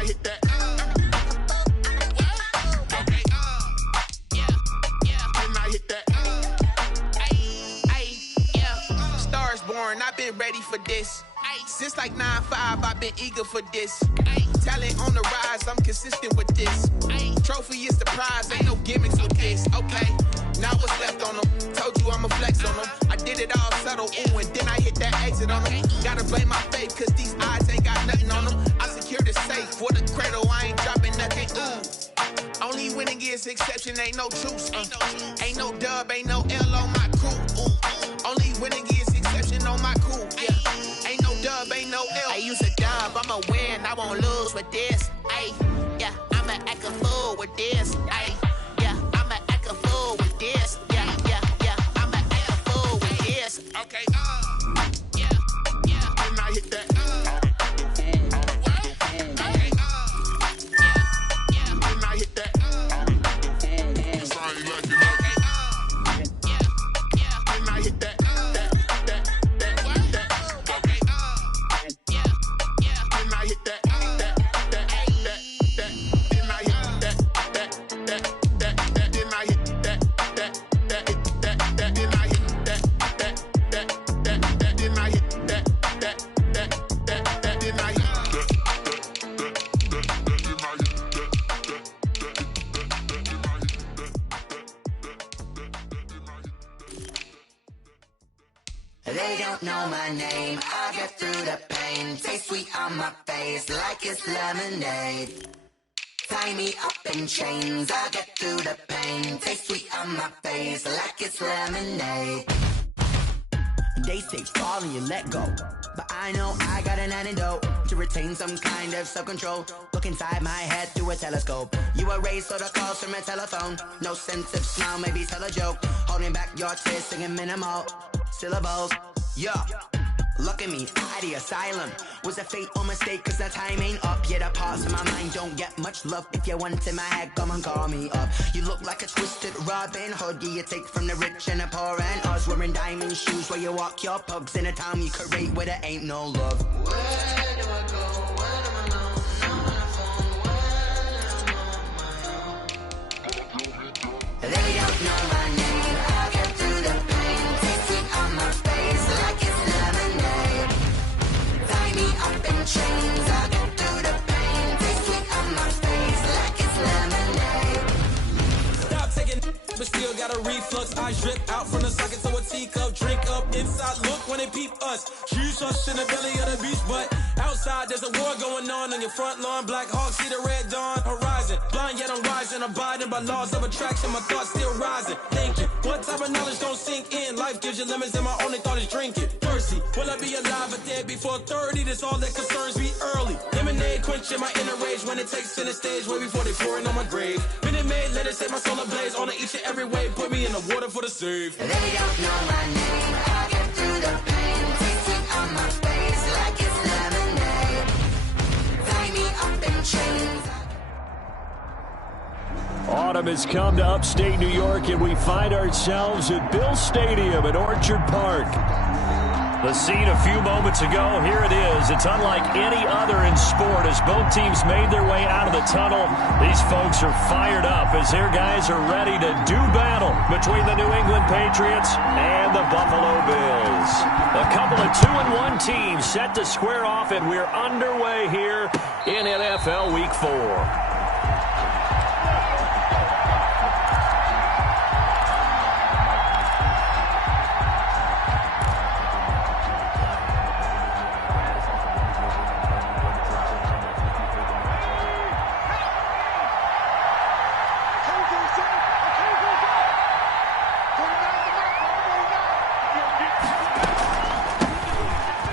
I hit that. Stars born, I've been ready for this. Since like 9-5, I've been eager for this. Talent on the rise, I'm consistent with this. Trophy is the prize, ain't no gimmicks with this. Okay, now what's left on them? Told you I'ma flex on them. I did it all subtle, ooh, and then I hit that exit on them. Gotta blame my faith, cause these eyes ain't got nothing on them. I secured the safe for the cradle, I ain't dropping nothing, ooh. Only winning is exception, ain't no truce. Ain't no dub, ain't no L on my crew. Ooh. Only winning is exception on my crew. Yeah. Ain't no dub, ain't no L. I use a dub, I'ma win, I won't lose with this. Ay, yeah, I'ma act a fool with this. Ay, yeah, I'ma act a fool with this. Yeah, yeah, yeah, I'ma act a fool with this. Okay, yeah, yeah, and I hit that. They don't know my name, I get through the pain. Taste sweet on my face like it's lemonade. Tie me up in chains, I get through the pain. Taste sweet on my face like it's lemonade. They say fall and you let go, but I know I got an antidote to retain some kind of self-control. Look inside my head through a telescope. You were raised so the calls from a telephone. No sense of smile, maybe tell a joke. Holding back your tears, singing minimal syllables. Yeah, look at me, out the asylum. Was a fate or mistake, cause the time ain't up. Yet the parts of my mind don't get much love. If you want in my head, come and call me up. You look like a twisted Robin Hood. Yeah, you take from the rich and the poor and us. Wearing diamond shoes where you walk your pugs. In a town you create where there ain't no love. Where do I go? Where am I known? Now on the phone, when I'm on my own. They don't know my name, I get through the pain. Taste sweet on my face like it's lemonade. Tie me up in chains, I get through the pain. Taste sweet on my face like it's lemonade. Stop taking but still got a reflux. I drip out from the socket to a teacup. Drink up inside, look when they peep us. Shoes us in the belly of the beast, but outside there's a war going on your front lawn. Black Hawk, see the red dawn horizon. Blind yet I'm rising, abiding by laws of attraction. My thoughts still rising, thinking what type of knowledge don't sink in. Life gives you limits and my only thought is drinking. Thirsty, will I be alive or dead before 30? That's all that concerns me early. Lemonade quenching my inner rage when it takes center stage way before they pouring on my grave. Minute Maid, let it set my soul ablaze on each and every way. Put me in the water for the save. They don't know my name, I get through the pain. Taste sweet on my face like it's lemonade. Tie me up in chains. Autumn has come to upstate New York, and we find ourselves at Bills Stadium at Orchard Park. The scene a few moments ago, here it is. It's unlike any other in sport as both teams made their way out of the tunnel. These folks are fired up as their guys are ready to do battle between the New England Patriots and the Buffalo Bills. A couple of 2-1 teams set to square off, and we're underway here in NFL Week 4.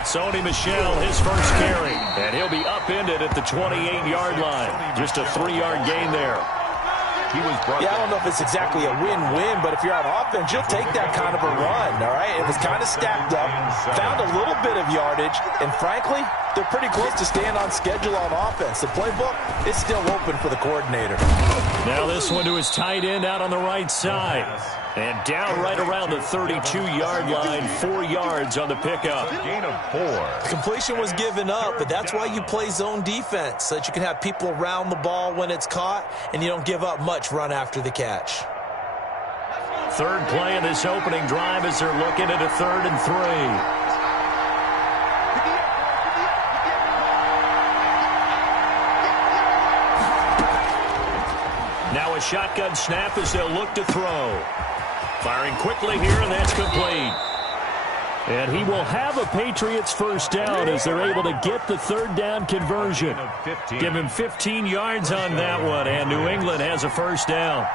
Sony Michel, his first carry, and he'll be upended at the 28-yard line. Just a 3-yard gain there. Yeah, I don't know if it's exactly a win-win, but if you're on offense, you'll take that kind of a run, all right? It was kind of stacked up, found a little bit of yardage, and frankly, they're pretty close to staying on schedule on offense. The playbook is still open for the coordinator. Now this one to his tight end out on the right side. And down right around the 32-yard line, 4 yards on the pickup. Gain of 4. The completion was given up, but that's why you play zone defense, so that you can have people around the ball when it's caught, and you don't give up much run after the catch. Third play of this opening drive as they're looking at a 3rd and 3. Now a shotgun snap as they'll look to throw. Firing quickly here, and that's complete. And he will have a Patriots first down as they're able to get the 3rd down conversion. Give him 15 yards on that one, and New England has a first down.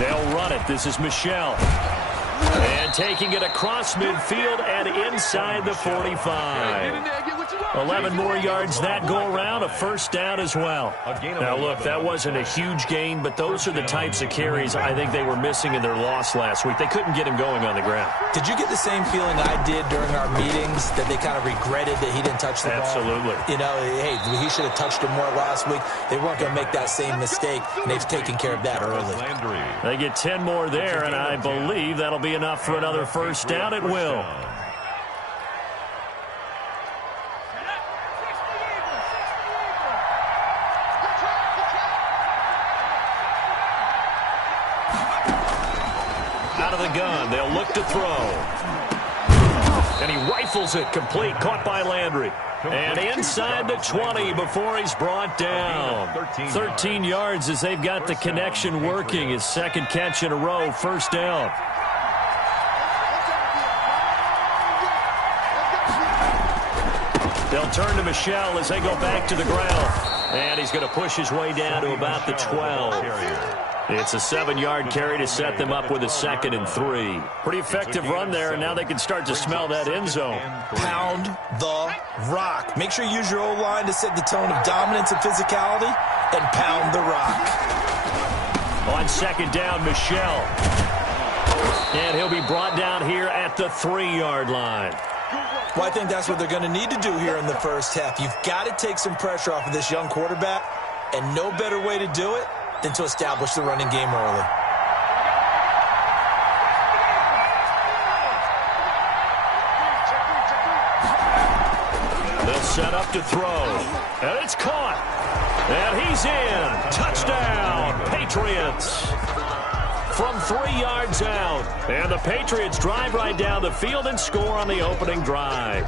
They'll run it. This is Michel. And taking it across midfield and inside the 45. 11 more yards that go around, a first down as well. Now, look, that wasn't a huge gain, but those are the types of carries I think they were missing in their loss last week. They couldn't get him going on the ground. Did you get the same feeling I did during our meetings, that they kind of regretted that he didn't touch the ball? Absolutely. You know, hey, he should have touched it more last week. They weren't going to make that same mistake, and they've taken care of that early. They get 10 more there, and I believe that'll be enough for another first down. It will. Out of the gun, they'll look to throw. And he rifles it complete, caught by Landry. And inside the 20 before he's brought down. 13 yards as they've got the connection working. His second catch in a row, first down. They'll turn to Michel as they go back to the ground. And he's going to push his way down to about the 12. It's a 7-yard carry to set them up with a 2nd and 3. Pretty effective run there, and now they can start to smell that end zone. Pound the rock. Make sure you use your O-line to set the tone of dominance and physicality, and pound the rock. On 2nd down, Michel. And he'll be brought down here at the 3-yard line. Well, I think that's what they're going to need to do here in the first half. You've got to take some pressure off of this young quarterback, and no better way to do it than to establish the running game early. They'll set up to throw. And it's caught. And he's in. Touchdown, Patriots. From 3 yards out. And the Patriots drive right down the field and score on the opening drive.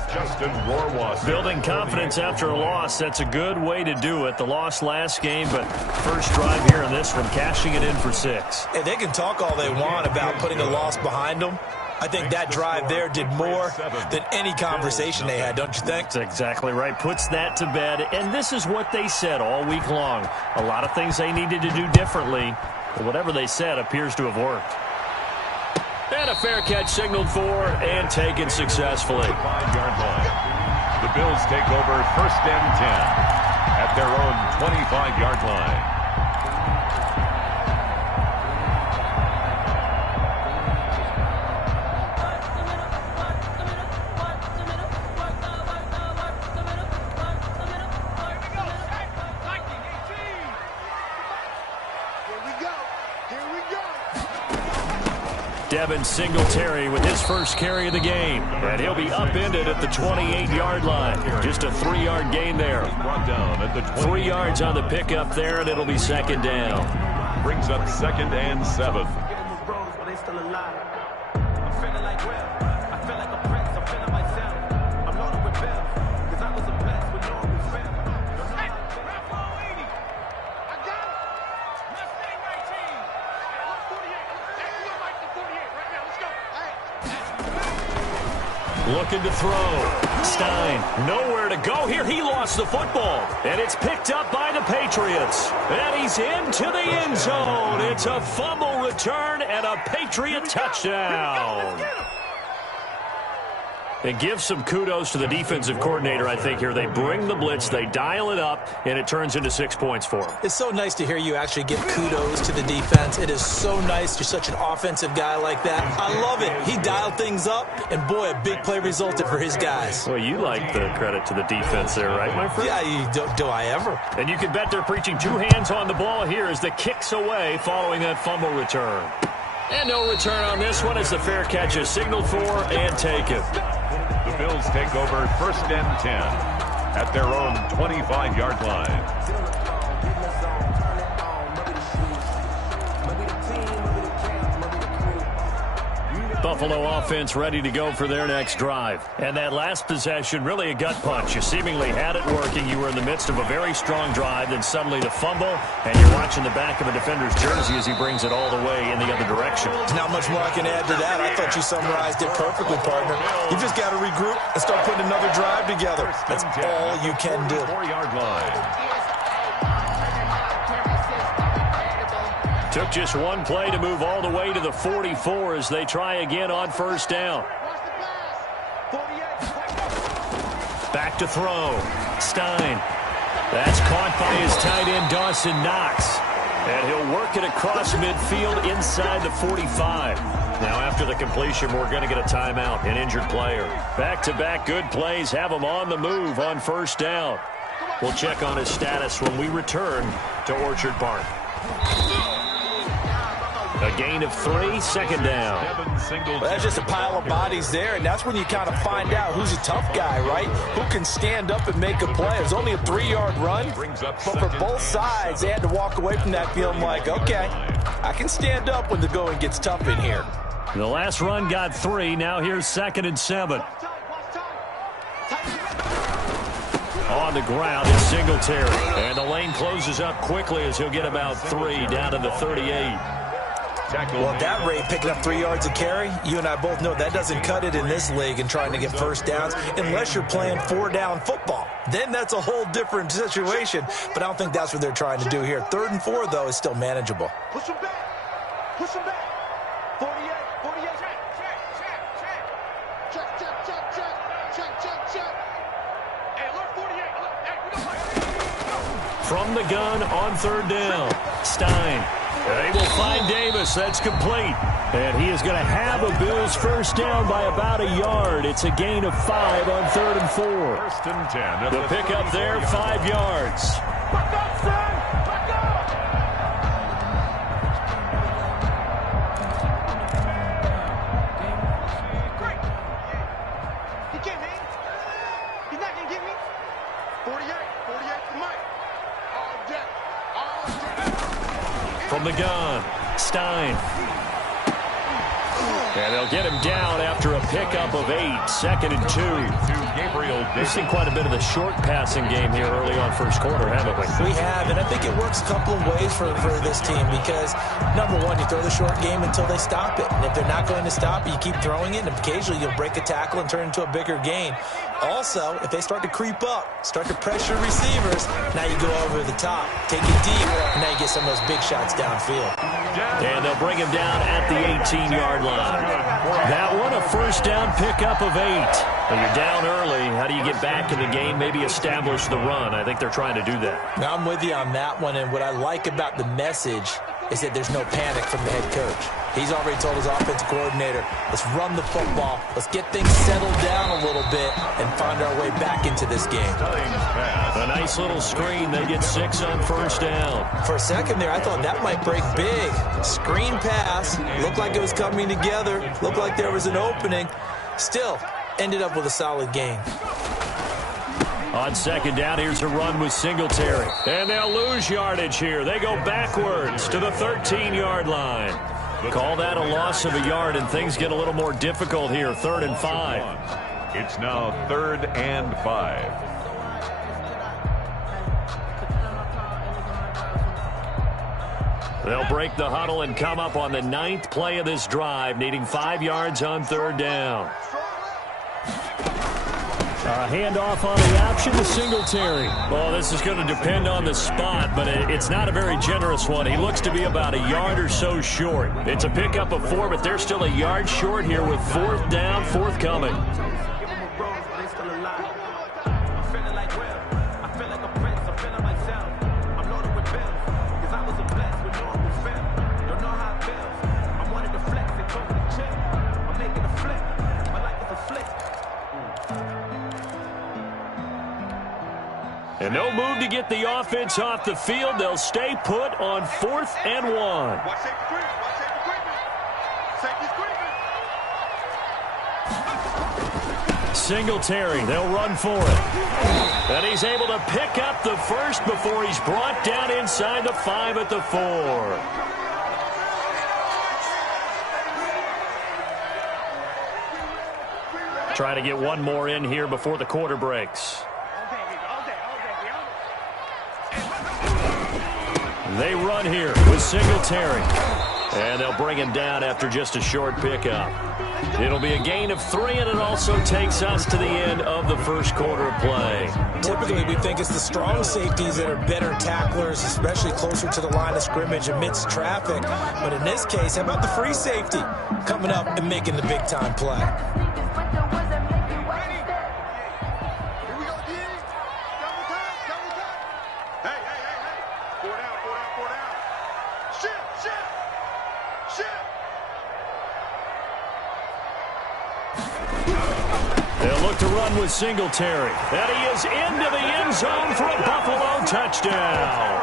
Building confidence after a loss, that's a good way to do it. The loss last game, but first drive here in this one, cashing it in for 6. And they can talk all they want about putting a loss behind them. I think that drive there did more than any conversation they had, don't you think? That's exactly right. Puts that to bed. And this is what they said all week long. A lot of things they needed to do differently. But whatever they said appears to have worked. And a fair catch signaled for and taken successfully. 5-yard line. The Bills take over 1st and 10 at their own 25-yard line. Devin Singletary with his first carry of the game. And he'll be upended at the 28-yard line. Just a 3-yard gain there. 3 yards on the pickup there, and it'll be 2nd down. Brings up 2nd and 7. Looking to throw. Stein, nowhere to go here. He lost the football. And it's picked up by the Patriots. And he's into the end zone. It's a fumble return and a Patriot touchdown. And give some kudos to the defensive coordinator, I think, here. They bring the blitz, they dial it up, and it turns into 6 points for them. It's so nice to hear you actually give kudos to the defense. It is so nice. You're such an offensive guy like that. I love it. He dialed things up, and boy, a big play resulted for his guys. Well, you like the credit to the defense there, right, my friend? Yeah, do I ever? And you can bet they're preaching 2 hands on the ball here as the kick's away following that fumble return. And no return on this one as the fair catch is signaled for and taken. The Bills take over 1st and 10 at their own 25-yard line. Buffalo offense ready to go for their next drive. And that last possession, really a gut punch. You seemingly had it working. You were in the midst of a very strong drive, then suddenly the fumble, and you're watching the back of a defender's jersey as he brings it all the way in the other direction. There's not much more I can add to that. I thought you summarized it perfectly, partner. You just got to regroup and start putting another drive together. That's all you can do. 4-yard line. Took just one play to move all the way to the 44 as they try again on 1st down. Back to throw. Stein. That's caught by his tight end, Dawson Knox. And he'll work it across midfield inside the 45. Now after the completion, we're going to get a timeout, an injured player. Back-to-back good plays have him on the move on 1st down. We'll check on his status when we return to Orchard Park. A gain of 3, 2nd down. Well, that's just a pile of bodies there, and that's when you kind of find out who's a tough guy, right? Who can stand up and make a play. It was only a 3-yard run, but for both sides, they had to walk away from that feeling like, okay, I can stand up when the going gets tough in here. The last run got 3. Now here's 2nd and 7. On the ground is Singletary. And the lane closes up quickly as he'll get about 3 down to the 38. Well, at that rate, picking up 3 yards a carry, you and I both know that doesn't cut it in this league and trying to get 1st downs unless you're playing 4-down football. Then that's a whole different situation, but I don't think that's what they're trying to do here. 3rd and 4, though, is still manageable. Push him back. Push him back. 48. Check. Hey, look, 48. Hey, from the gun on 3rd down. Stein. They will find Davis. That's complete. And he is going to have a Bills 1st down by about a yard. It's a gain of 5 on 3rd and 4. 1st and 10. The pickup there, 5 yards. Back up, son! Back up! Great! He can't hang. He's not going to get me. 48 to Mike. All day. From the gun, Stein. And they'll get him down after a pickup of 8, 2nd and 2. We've seen quite a bit of the short passing game here early on 1st quarter, haven't we? We have, and I think it works a couple of ways for this team because, number one, you throw the short game until they stop it. And if they're not going to stop it, you keep throwing it, and occasionally you'll break a tackle and turn into a bigger gain. Also, if they start to creep up, start to pressure receivers, now you go over the top, take it deep, and now you get some of those big shots downfield. And they'll bring him down at the 18-yard line. That one, a 1st down pickup of 8. When you're down early, how do you get back in the game, maybe establish the run? I think they're trying to do that. Now, I'm with you on that one, and what I like about the message is that there's no panic from the head coach. He's already told his offensive coordinator, let's run the football, let's get things settled down a little bit and find our way back into this game. A nice little screen. They get 6 on 1st down. For a second there, I thought that might break big. Screen pass, looked like it was coming together, looked like there was an opening. Still, ended up with a solid gain. On 2nd down, here's a run with Singletary. And they'll lose yardage here. They go backwards to the 13-yard line. Call that a loss of a yard, and things get a little more difficult here. 3rd and 5. It's now 3rd and 5. They'll break the huddle and come up on the 9th play of this drive, needing 5 yards on 3rd down. Handoff on the option to Singletary. Well, this is going to depend on the spot, but it's not a very generous one. He looks to be about a yard or so short. It's a pickup of 4, but they're still a yard short here with 4th down, forthcoming. is still alive. I'm feeling like Will. I feel like a prince. I'm feeling myself. I'm loaded with bills. Cause I was a blessed with normal film. Don't know how it feels. I wanted to flex and talk to chill. I'm making a flip. My life is a flip. And no move to get the offense off the field. They'll stay put on 4th and 1. Watch safety creep. Watch safety creeping. Safety's creeping. Singletary, they'll run for it. And he's able to pick up the first before he's brought down inside the 5 at the 4. Trying to get one more in here before the quarter breaks. They run here with Singletary. And they'll bring him down after just a short pickup. It'll be a gain of 3, and it also takes us to the end of the first quarter of play. Typically, we think it's the strong safeties that are better tacklers, especially closer to the line of scrimmage amidst traffic. But in this case, how about the free safety coming up and making the big-time play? They'll look to run with Singletary. And he is into the end zone for a Buffalo touchdown.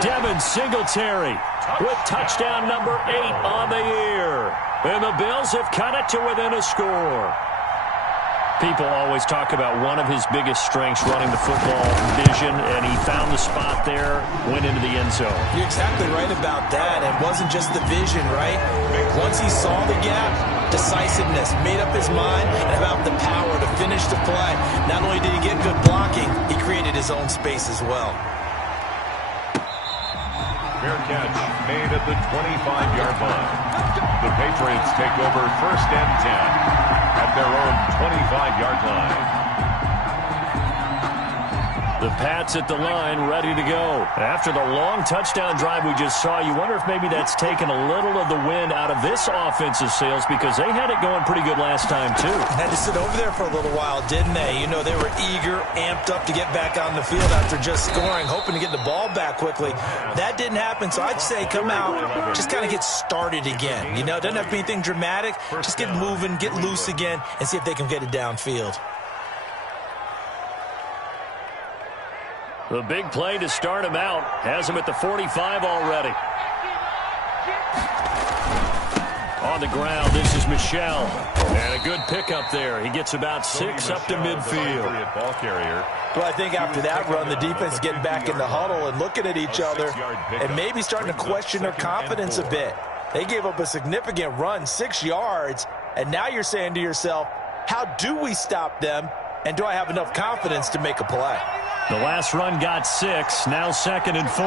Devin Singletary with touchdown number 8 on the year. And the Bills have cut it to within a score. People always talk about one of his biggest strengths running the football, vision, and he found the spot there, went into the end zone. You're exactly right about that. It wasn't just the vision, right? Once he saw the gap, decisiveness, made up his mind, and about the power to finish the play. Not only did he get good blocking, he created his own space as well. Fair catch made at the 25-yard line. The Patriots take over 1st and 10 at their own 25-yard line. The Pats at the line, ready to go. After the long touchdown drive we just saw, you wonder if maybe that's taken a little of the wind out of this offensive sails, because they had it going pretty good last time, too. Had to sit over there for a little while, didn't they? You know, they were eager, amped up to get back on the field after just scoring, hoping to get the ball back quickly. That didn't happen, so I'd say come out, just kind of get started again. You know, it doesn't have to be anything dramatic. Just get moving, get loose again, and see if they can get it downfield. The big play to start him out has him at the 45 already. On the ground, this is Michel. And a good pickup there. He gets about 6 up to midfield. Ball carrier. Well, I think after that run, the defense is getting back in the huddle and looking at each other and maybe starting to question their confidence a bit. They gave up a significant run, 6 yards, and now you're saying to yourself, how do we stop them, and do I have enough confidence to make a play? The last run got 6, now 2nd and 4.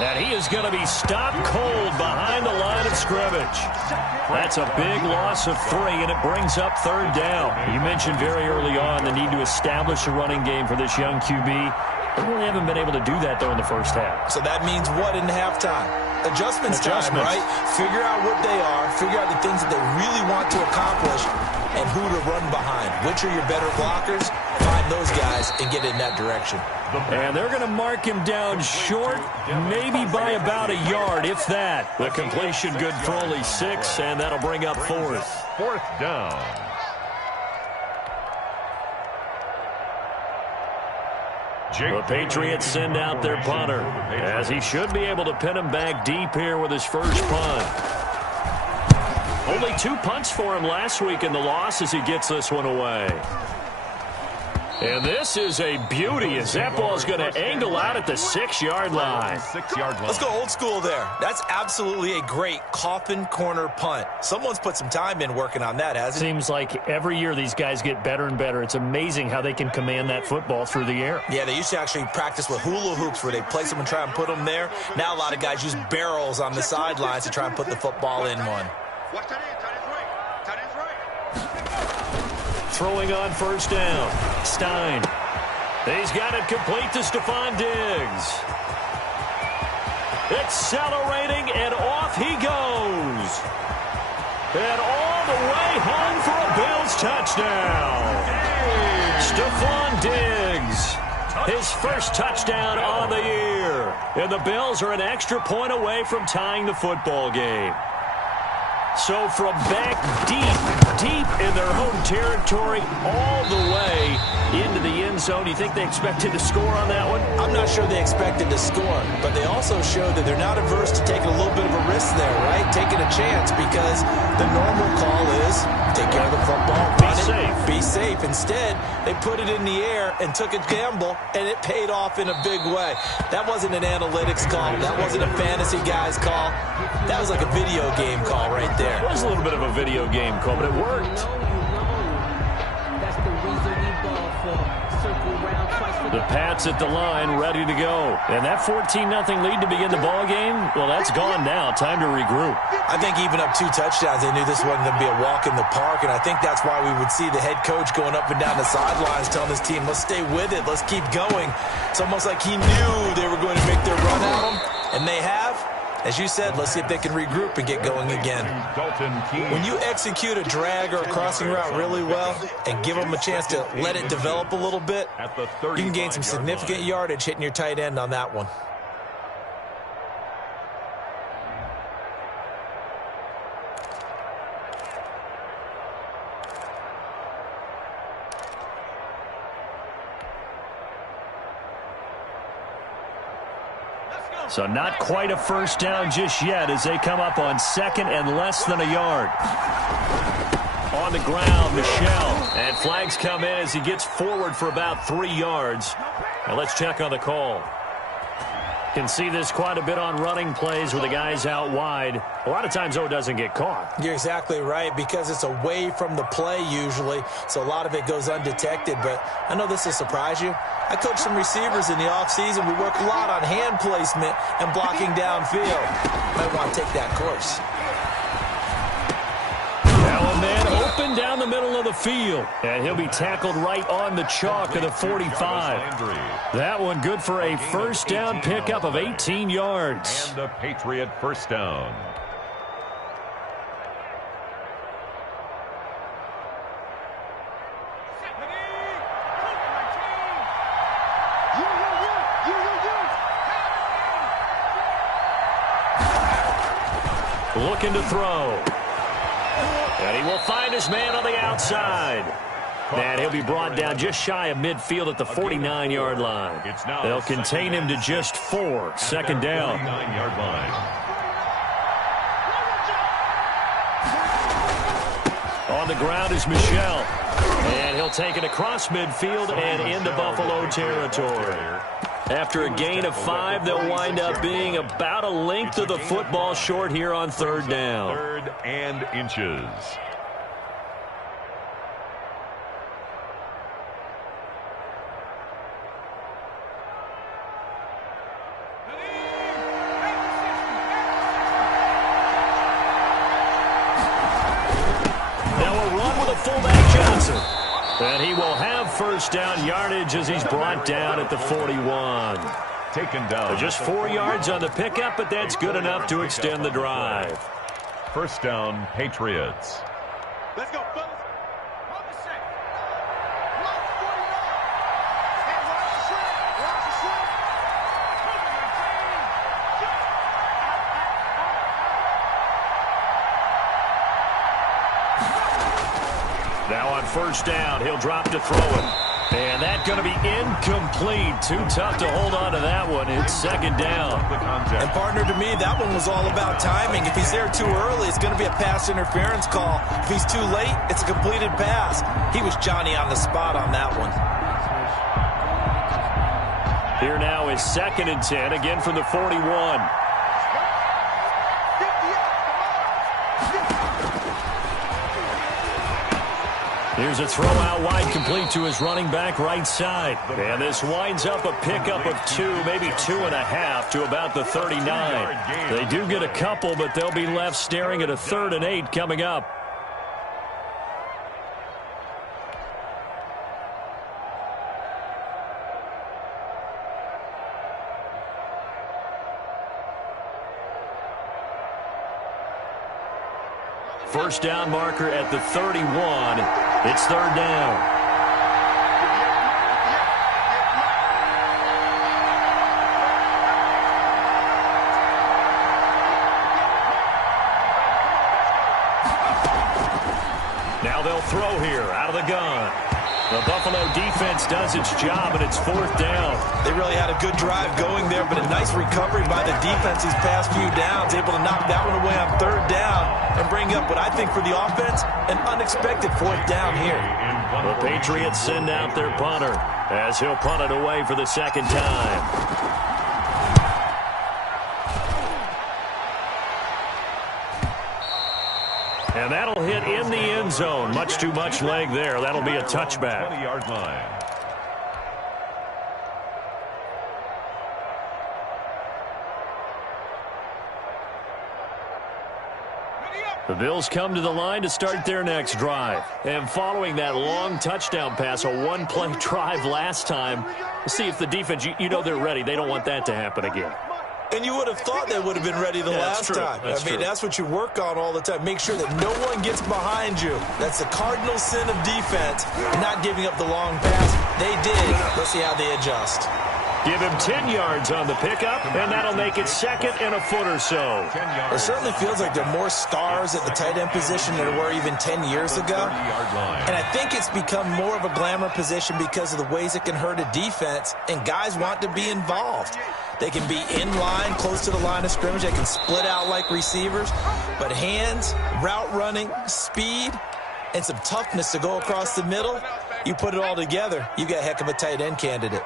And he is going to be stopped cold behind the line of scrimmage. That's a big loss of 3, and it brings up 3rd down. You mentioned very early on the need to establish a running game for this young QB. They really haven't been able to do that, though, in the first half. So that means what in halftime? Adjustments time, right? Figure out what they are, figure out the things that they really want to accomplish, and who to run behind. Which are your better blockers? Find those guys and get in that direction. And they're going to mark him down short, maybe by about a yard, if that. The completion good for only 6, and that'll bring up 4th. 4th down. The Patriots send out their punter, as he should be able to pin him back deep here with his first punt. Only 2 punts for him last week in the loss as he gets this one away. And this is a beauty as that ball is going to angle out at the 6-yard line. 6-yard line. Let's go old school there. That's absolutely a great coffin corner punt. Someone's put some time in working on that, hasn't it? Seems like every year these guys get better and better. It's amazing how they can command that football through the air. Yeah, they used to actually practice with hula hoops where they place them and try and put them there. Now a lot of guys use barrels on the sidelines to try and put the football in one. Watch that in, tight end's right. Tight end's right. throwing on first down. Stein. He's got it complete to Stephon Diggs. Accelerating, and off he goes. And all the way home for a Bills touchdown. Stephon Diggs. His first touchdown on the year. And the Bills are an extra point away from tying the football game. So from back deep in their home territory, all the way into the end zone, do you think they expected to score on that one? I'm not sure they expected to score, but they also showed that they're not averse to taking a little bit of a risk there, right? Taking a chance, because the normal call is take care of the football, run it, be safe. Instead, they put it in the air and took a gamble, and it paid off in a big way. That wasn't an analytics call. That wasn't a fantasy guy's call. That was like a video game call right there. It was a little bit of a video game call, but it worked. The Pats at the line, ready to go. And that 14-0 lead to begin the ball game, well, that's gone now. Time to regroup. I think even up 2 touchdowns, they knew this wasn't going to be a walk in the park, and I think that's why we would see the head coach going up and down the sidelines telling his team, let's stay with it, let's keep going. It's almost like he knew they were going to make their run at him, and they have. As you said, let's see if they can regroup and get going again. When you execute a drag or a crossing route really well and give them a chance to let it develop a little bit, you can gain some significant yardage hitting your tight end on that one. So not quite a first down just yet as they come up on second and less than a yard. On the ground, Michel. And flags come in as he gets forward for about 3 yards. Now let's check on the call. Can see this quite a bit on running plays with the guys out wide. A lot of times, though, it doesn't get caught. You're exactly right, because it's away from the play usually, so a lot of it goes undetected. But I know this will surprise you. I coach some receivers in the offseason. We work a lot on hand placement and blocking downfield. Might want to take that course. Now a man open down the middle of the field. And he'll be tackled right on the chalk of the 45. That one good for a first down pickup of 18 yards. And the Patriot first down. Looking to throw. And he will find his man on the outside. And he'll be brought down just shy of midfield at the 49-yard line. They'll contain him to just 4. Second down. 49-yard line. On the ground is Michel. And he'll take it across midfield and into Buffalo territory. After a gain of 5, they'll wind up being about a length of the football short here on third down. 3rd and inches. Now a run with a fullback Johnson. And he will have first down yardage as he's brought down at the 41. Taken down. Just 4 yards on the pickup, but that's good enough to extend the drive. First down, Patriots. Let's go, fellas. On the set. Block 49. Stand watch the swing. Watch the swing. Now on first down, he'll drop to throw it. And that's going to be incomplete. Too tough to hold on to that one. It's second down. And partner, to me, that one was all about timing. If he's there too early, it's going to be a pass interference call. If he's too late, it's a completed pass. He was Johnny on the spot on that one. Here now is 2nd and 10, again from the 41. Here's a throw out wide, complete to his running back right side. And this winds up a pickup of 2, maybe 2.5 to about the 39. They do get a couple, but they'll be left staring at a 3rd and 8 coming up. first down marker at the 31. It's third down. Now they'll throw here out of the gun. The Buffalo defense does its job, and it's fourth down. They really had a good drive going there, but a nice recovery by the defense these past few downs, able to knock that one away on third down and bring up what I think for the offense, an unexpected fourth down here. The Patriots send out their punter as he'll punt it away for the second time. And that'll hit in the end zone. Much too much leg there. That'll be a touchback. 20-yard line. The Bills come to the line to start their next drive. And following that long touchdown pass, a one-play drive last time, see if the defense, you know they're ready. They don't want that to happen again. And you would have thought they would have been ready the last time. I mean, that's what you work on all the time. Make sure that no one gets behind you. That's the cardinal sin of defense, not giving up the long pass. They did. Let's see how they adjust. Give him 10 yards on the pickup, and that'll make it second and a foot or so. It certainly feels like there are more stars at the tight end position than there were even 10 years ago. And I think it's become more of a glamour position because of the ways it can hurt a defense, and guys want to be involved. They can be in line, close to the line of scrimmage. They can split out like receivers. But hands, route running, speed, and some toughness to go across the middle, you put it all together, you got a heck of a tight end candidate.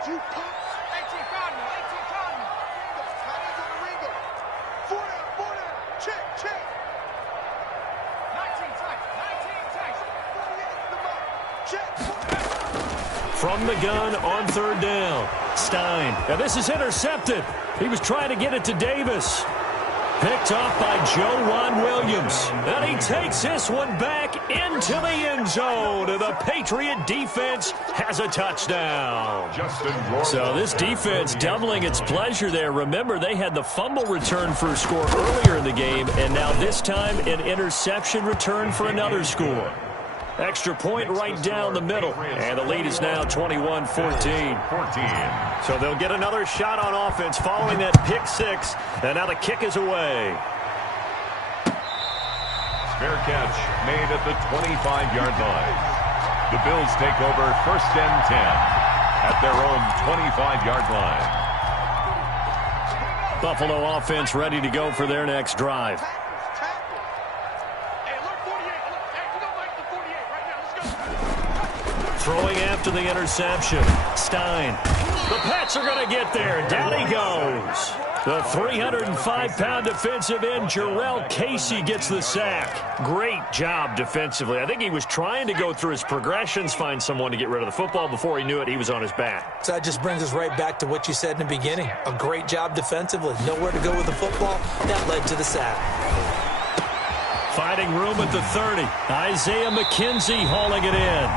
From the gun on third down, Stein. And this is intercepted. He was trying to get it to Davis. Picked off by Joe Williams. And he takes this one back into the end zone. And the Patriot defense has a touchdown. So this defense doubling its pleasure there. Remember, they had the fumble return for a score earlier in the game. And now this time, an interception return for another score. Extra point right down the middle. And the lead is now 21-14. So they'll get another shot on offense following that pick six. And now the kick is away. Fair catch made at the 25-yard line. The Bills take over first and 10 at their own 25-yard line. Buffalo offense ready to go for their next drive. Throwing after the interception. Stein. The Pats are going to get there. Down he goes. The 305-pound defensive end, Jarrell Casey, gets the sack. Great job defensively. I think he was trying to go through his progressions, find someone to get rid of the football. Before he knew it, he was on his back. So that just brings us right back to what you said in the beginning. A great job defensively. Nowhere to go with the football. That led to the sack. Finding room at the 30. Isaiah McKenzie hauling it in.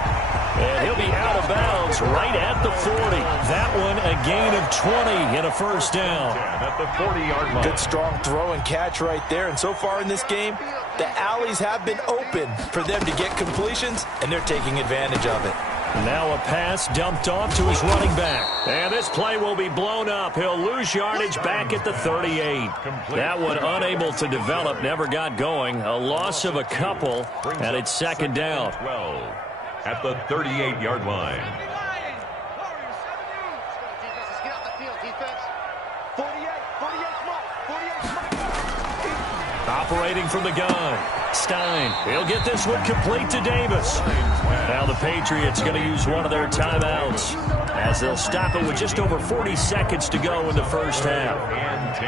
And he'll be out of bounds right at the 40. That one a gain of 20 and a first down. At the 40-yard line. Good strong throw and catch right there. And so far in this game, the alleys have been open for them to get completions, and they're taking advantage of it. Now a pass dumped off to his running back. And this play will be blown up. He'll lose yardage back at the 38. That one unable to develop, never got going. A loss of a couple, and it's second down. 12 at the 38-yard line. Operating from the gun. Stein. He'll get this one complete to Davis. Now the Patriots going to use one of their timeouts as they'll stop it with just over 40 seconds to go in the first half. And 10.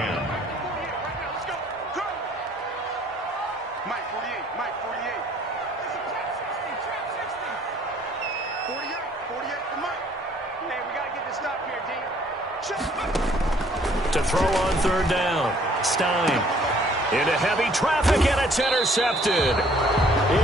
Mike 48, Mike 48. 48 for Mike. Hey, we got to get this stop here, D. To throw on third down. Stein. Into heavy traffic, and it's intercepted.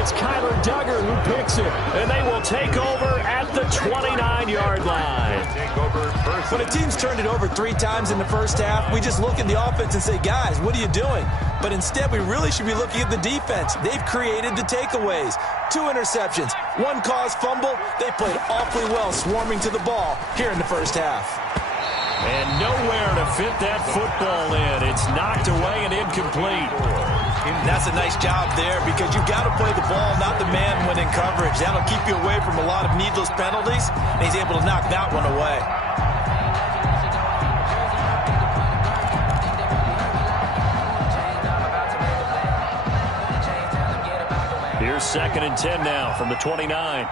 It's Kyler Duggar who picks it, and they will take over at the 29-yard line. take over first. When a team's turned it over 3 times in the first half, we just look at the offense and say, guys, what are you doing? But instead, we really should be looking at the defense. They've created the takeaways. 2 interceptions, 1 caused fumble. They played awfully well swarming to the ball here in the first half. And nowhere to fit that football in. It's knocked away and incomplete. And that's a nice job there because you've got to play the ball, not the man when in coverage. That'll keep you away from a lot of needless penalties, and he's able to knock that one away. Here's 2nd and 10 now from the 29.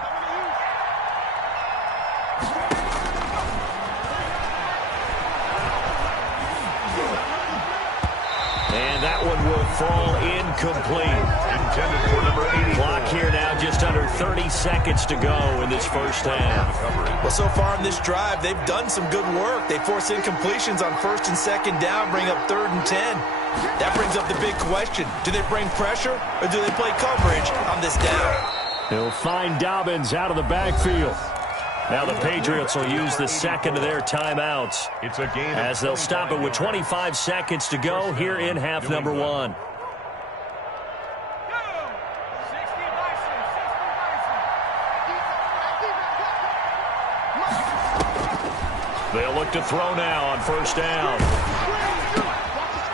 And that one will fall incomplete. Intended for number 80. Clock here now, just under 30 seconds to go in this first half. Well, so far in this drive, they've done some good work. They force incompletions on 1st and 2nd down, bring up 3rd and 10. That brings up the big question. Do they bring pressure or do they play coverage on this down? He'll find Dobbins out of the backfield. Now the Patriots will use the second of their timeouts It's a gain as they'll stop it with 25 seconds to go here in half number 1. They'll look to throw now on 1st down.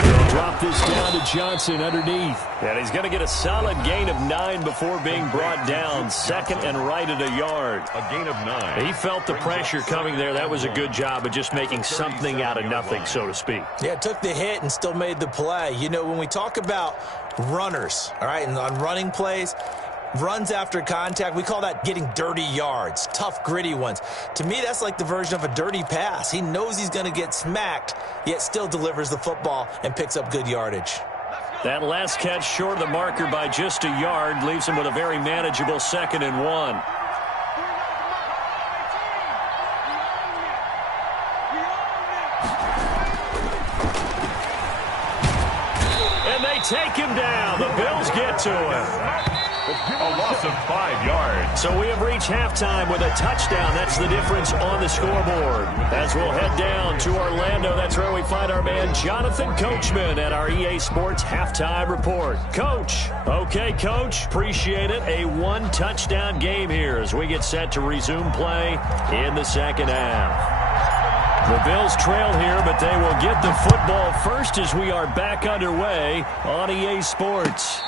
They'll drop this down to Johnson underneath. And he's going to get a solid gain of 9 before being brought down. 2nd and right at a yard. A gain of 9. He felt the pressure coming there. That was a good job of just making something out of nothing, so to speak. Yeah, took the hit and still made the play. You know, when we talk about runners, all right, and on running plays, runs after contact, we call that getting dirty yards, tough, gritty ones. To me, that's like the version of a dirty pass. He knows he's going to get smacked, yet still delivers the football and picks up good yardage. That last catch short of the marker by just a yard leaves him with a very manageable 2nd and 1. And they take him down. The Bills get to him. A loss of 5 yards. So we have reached halftime with a touchdown. That's the difference on the scoreboard. As we'll head down to Orlando, that's where we find our man Jonathan Coachman at our EA Sports Halftime Report. Coach. Okay, Coach. Appreciate it. A 1-touchdown game here as we get set to resume play in the second half. The Bills trail here, but they will get the football first as we are back underway on EA Sports.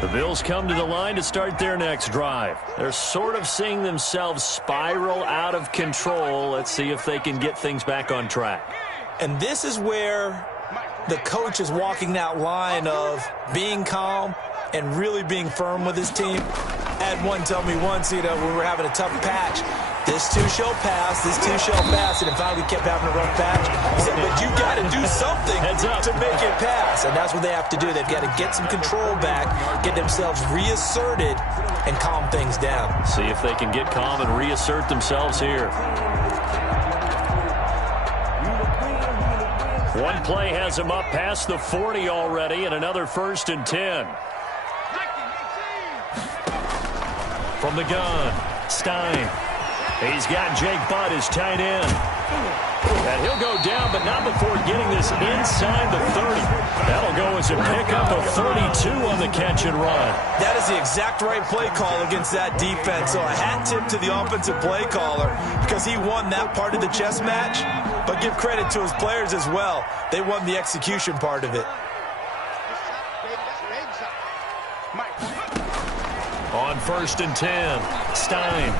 The Bills come to the line to start their next drive. They're sort of seeing themselves spiral out of control. Let's see if they can get things back on track. And this is where the coach is walking that line of being calm and really being firm with his team. I had one tell me once, you know, we were having a tough patch. This too shall pass, this too shall pass. And in fact, we kept having a rough patch. He said, but you got to do something to make it pass. And that's what they have to do. They've got to get some control back, get themselves reasserted, and calm things down. See if they can get calm and reassert themselves here. One play has him up past the 40 already, and another 1st and 10. From the gun, Stein. He's got Jake Butt as tight end. And he'll go down, but not before getting this inside the 30. That'll go as a pickup of 32 on the catch and run. That is the exact right play call against that defense. So a hat tip to the offensive play caller because he won that part of the chess match. But give credit to his players as well. They won the execution part of it. On 1st and 10, Stein.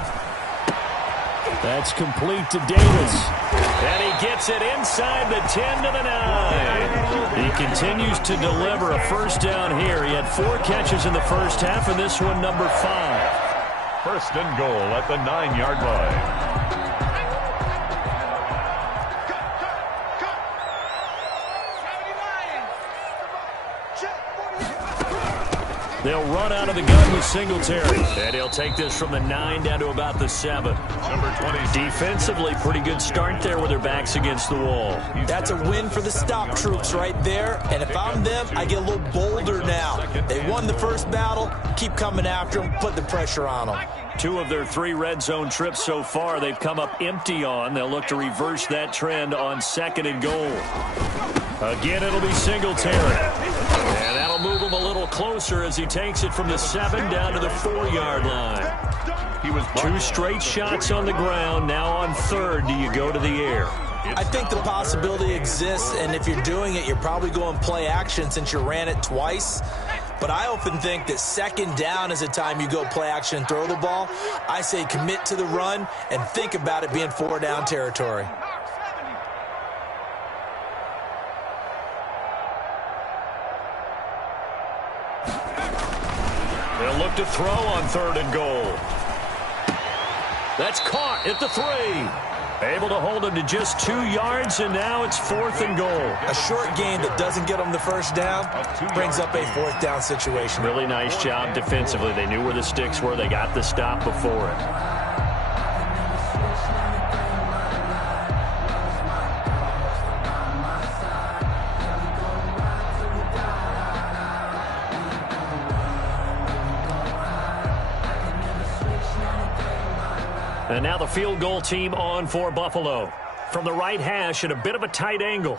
That's complete to Davis. And he gets it inside the 10 to the 9. He continues to deliver a 1st down here. He had 4 catches in the first half, and this one number 5. 1st and goal at the 9-yard line. They'll run out of the gun with Singletary. And he'll take this from the 9 down to about the 7. Number 20. Defensively, pretty good start there with their backs against the wall. That's a win for the stop troops right there. And if I'm them, I get a little bolder now. They won the first battle. Keep coming after them. Put the pressure on them. 2 of their 3 red zone trips so far, they've come up empty on. They'll look to reverse that trend on 2nd and goal. Again, it'll be Singletary. And that'll move him a little closer as he takes it from the 7 down to the 4-yard line. He was 2 straight shots on the ground. Now on 3rd, do you go to the air? I think the possibility exists, and if you're doing it, you're probably going play action since you ran it twice. But I often think that 2nd down is a time you go play action and throw the ball. I say commit to the run and think about it being 4-down territory. They'll look to throw on 3rd and goal. That's caught at the 3. Able to hold him to just 2 yards, and now it's 4th and goal. A short game that doesn't get them the first down brings up a 4th down situation. Really nice job defensively. They knew where the sticks were. They got the stop before it. And now the field goal team on for Buffalo. From the right hash at a bit of a tight angle.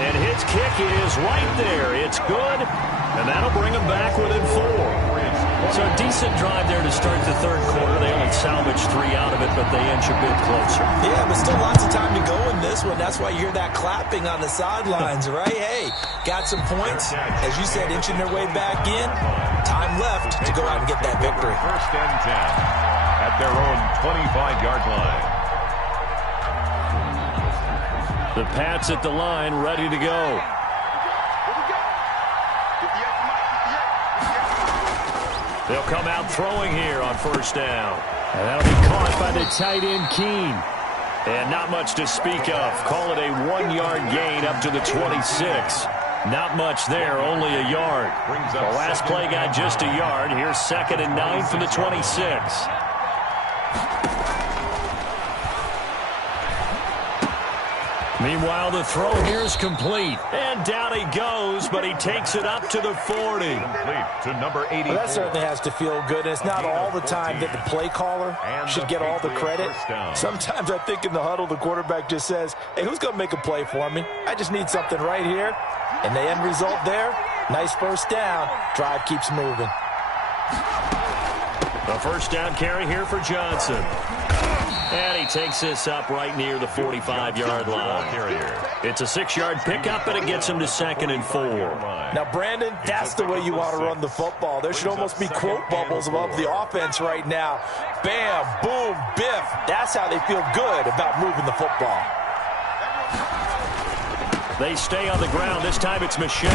And his kick is right there. It's good. And that'll bring him back within 4. So a decent drive there to start the 3rd quarter. They only salvaged 3 out of it, but they inch a bit closer. Yeah, but still lots of time to go in this one. That's why you hear that clapping on the sidelines, right? Hey, got some points. As you said, inching their way back in. Time left to go out and get that victory. 1st and 10 at their own 25-yard line. The Pats at the line, ready to go. They'll come out throwing here on 1st down. And that'll be caught by the tight end, Keene. And not much to speak of. Call it a 1-yard gain up to the 26. Not much there, only a yard. The last play got just a yard. Here's 2nd and 9 from the 26. Meanwhile, the throw here is complete. And down he goes, but he takes it up to the 40. Complete to number 84. Well, that certainly has to feel good. And it's not all the time that the play caller should get all the credit. Sometimes I think in the huddle, the quarterback just says, hey, who's going to make a play for me? I just need something right here. And the end result there, nice 1st down. Drive keeps moving. A 1st down carry here for Johnson. And he takes this up right near the 45-yard line. It's a 6-yard pickup, and it gets him to 2nd and 4. Now, Brandon, that's the way you want to run the football. There should almost be quote bubbles above the offense right now. Bam, boom, biff. That's how they feel good about moving the football. They stay on the ground. This time it's Michel.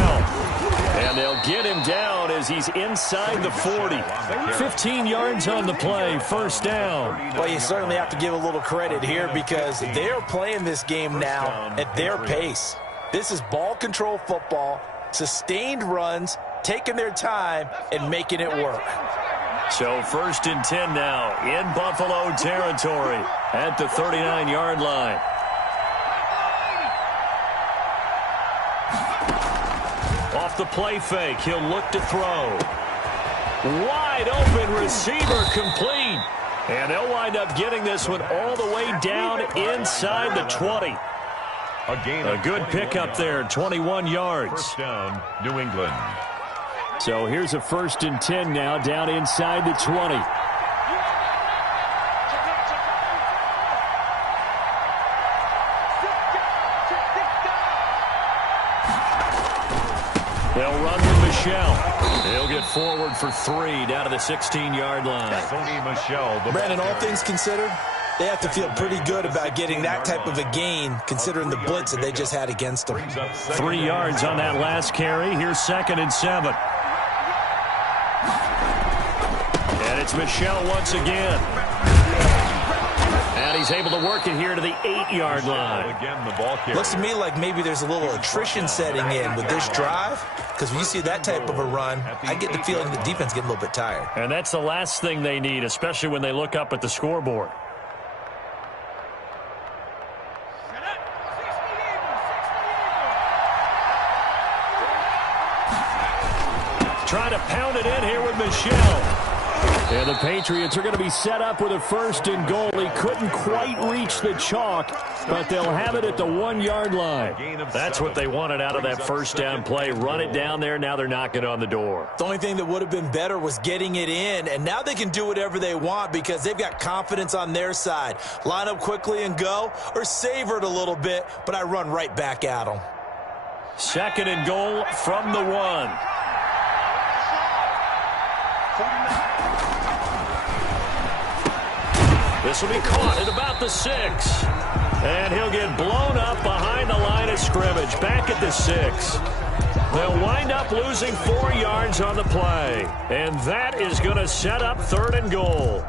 And they'll get him down as he's inside the 40. 15 yards on the play, 1st down. Well, you certainly have to give a little credit here because they're playing this game now at their pace. This is ball control football, sustained runs, taking their time, and making it work. So 1st and 10 now in Buffalo territory at the 39-yard line. Off the play fake, he'll look to throw. Wide open receiver, complete. And they'll wind up getting this one all the way down inside the 20. A good pickup there, 21 yards. 1st down, New England. So here's a 1st and 10 now down inside the 20. They'll run with Michel. He'll get forward for 3 down to the 16-yard line. Sony Michel. Brandon, all things considered, they have to feel pretty good about getting that type of a gain considering the blitz that they just had against them. 3 yards on that last carry. Here's 2nd and 7. And it's Michel once again. And he's able to work it here to the 8-yard line. Again, the ball carrier. Looks to me like maybe there's a little attrition setting in with this drive, because when you see that type of a run, I get the feeling the defense getting a little bit tired. And that's the last thing they need, especially when they look up at the scoreboard. Trying to pound it in here with Michel. And the Patriots are going to be set up with a 1st and goal. He couldn't quite reach the chalk, but they'll have it at the 1-yard line. That's what they wanted out of that first down play. Run it down there. Now they're knocking on the door. The only thing that would have been better was getting it in, and now they can do whatever they want because they've got confidence on their side. Line up quickly and go, or savor it a little bit, but I run right back at them. 2nd and goal from the 1. This will be caught at about the 6. And he'll get blown up behind the line of scrimmage. Back at the 6. They'll wind up losing 4 yards on the play. And that is going to set up 3rd and goal.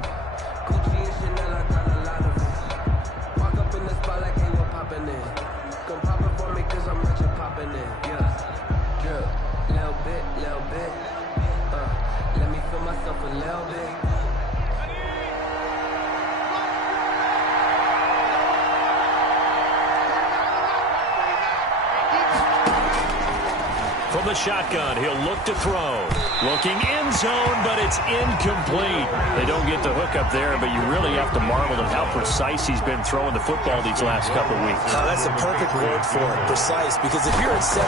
From the shotgun, he'll look to throw. Looking end zone, but it's incomplete. They don't get the hook up there, but you really have to marvel at how precise he's been throwing the football these last couple weeks. That's the perfect word for it, precise, because if you're at 70%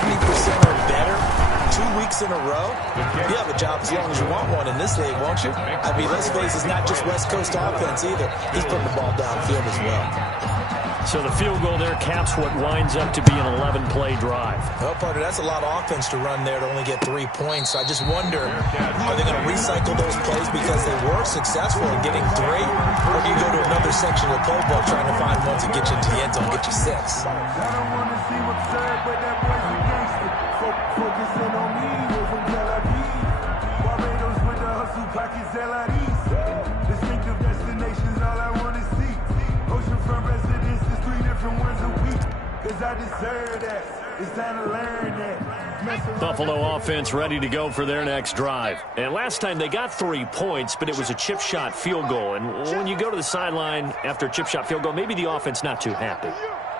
or better 2 weeks in a row, you have a job as long as you want one in this league, won't you? I mean, let's face it, it's not just West Coast offense either. He's putting the ball downfield as well. So the field goal there caps what winds up to be an 11-play drive. Well, partner, that's a lot of offense to run there to only get 3 points. I just wonder, are they going to recycle those plays because they were successful in getting 3? Or do you go to another section of the playbook trying to find ones that get you into the end zone, get you 6? I don't want to see what's said, but that boy's a gangster. Focusing on me, we're from Tel Aviv. Barbados with the hustle, pockets LIDs. Distinctive destinations, all I want to see. Oceanfront residences, 3 different ones a week. Cause I deserve that. It's time to learn that. Buffalo offense ready to go for their next drive. And last time they got 3 points, but it was a chip shot field goal. And when you go to the sideline after a chip shot field goal, maybe the offense not too happy.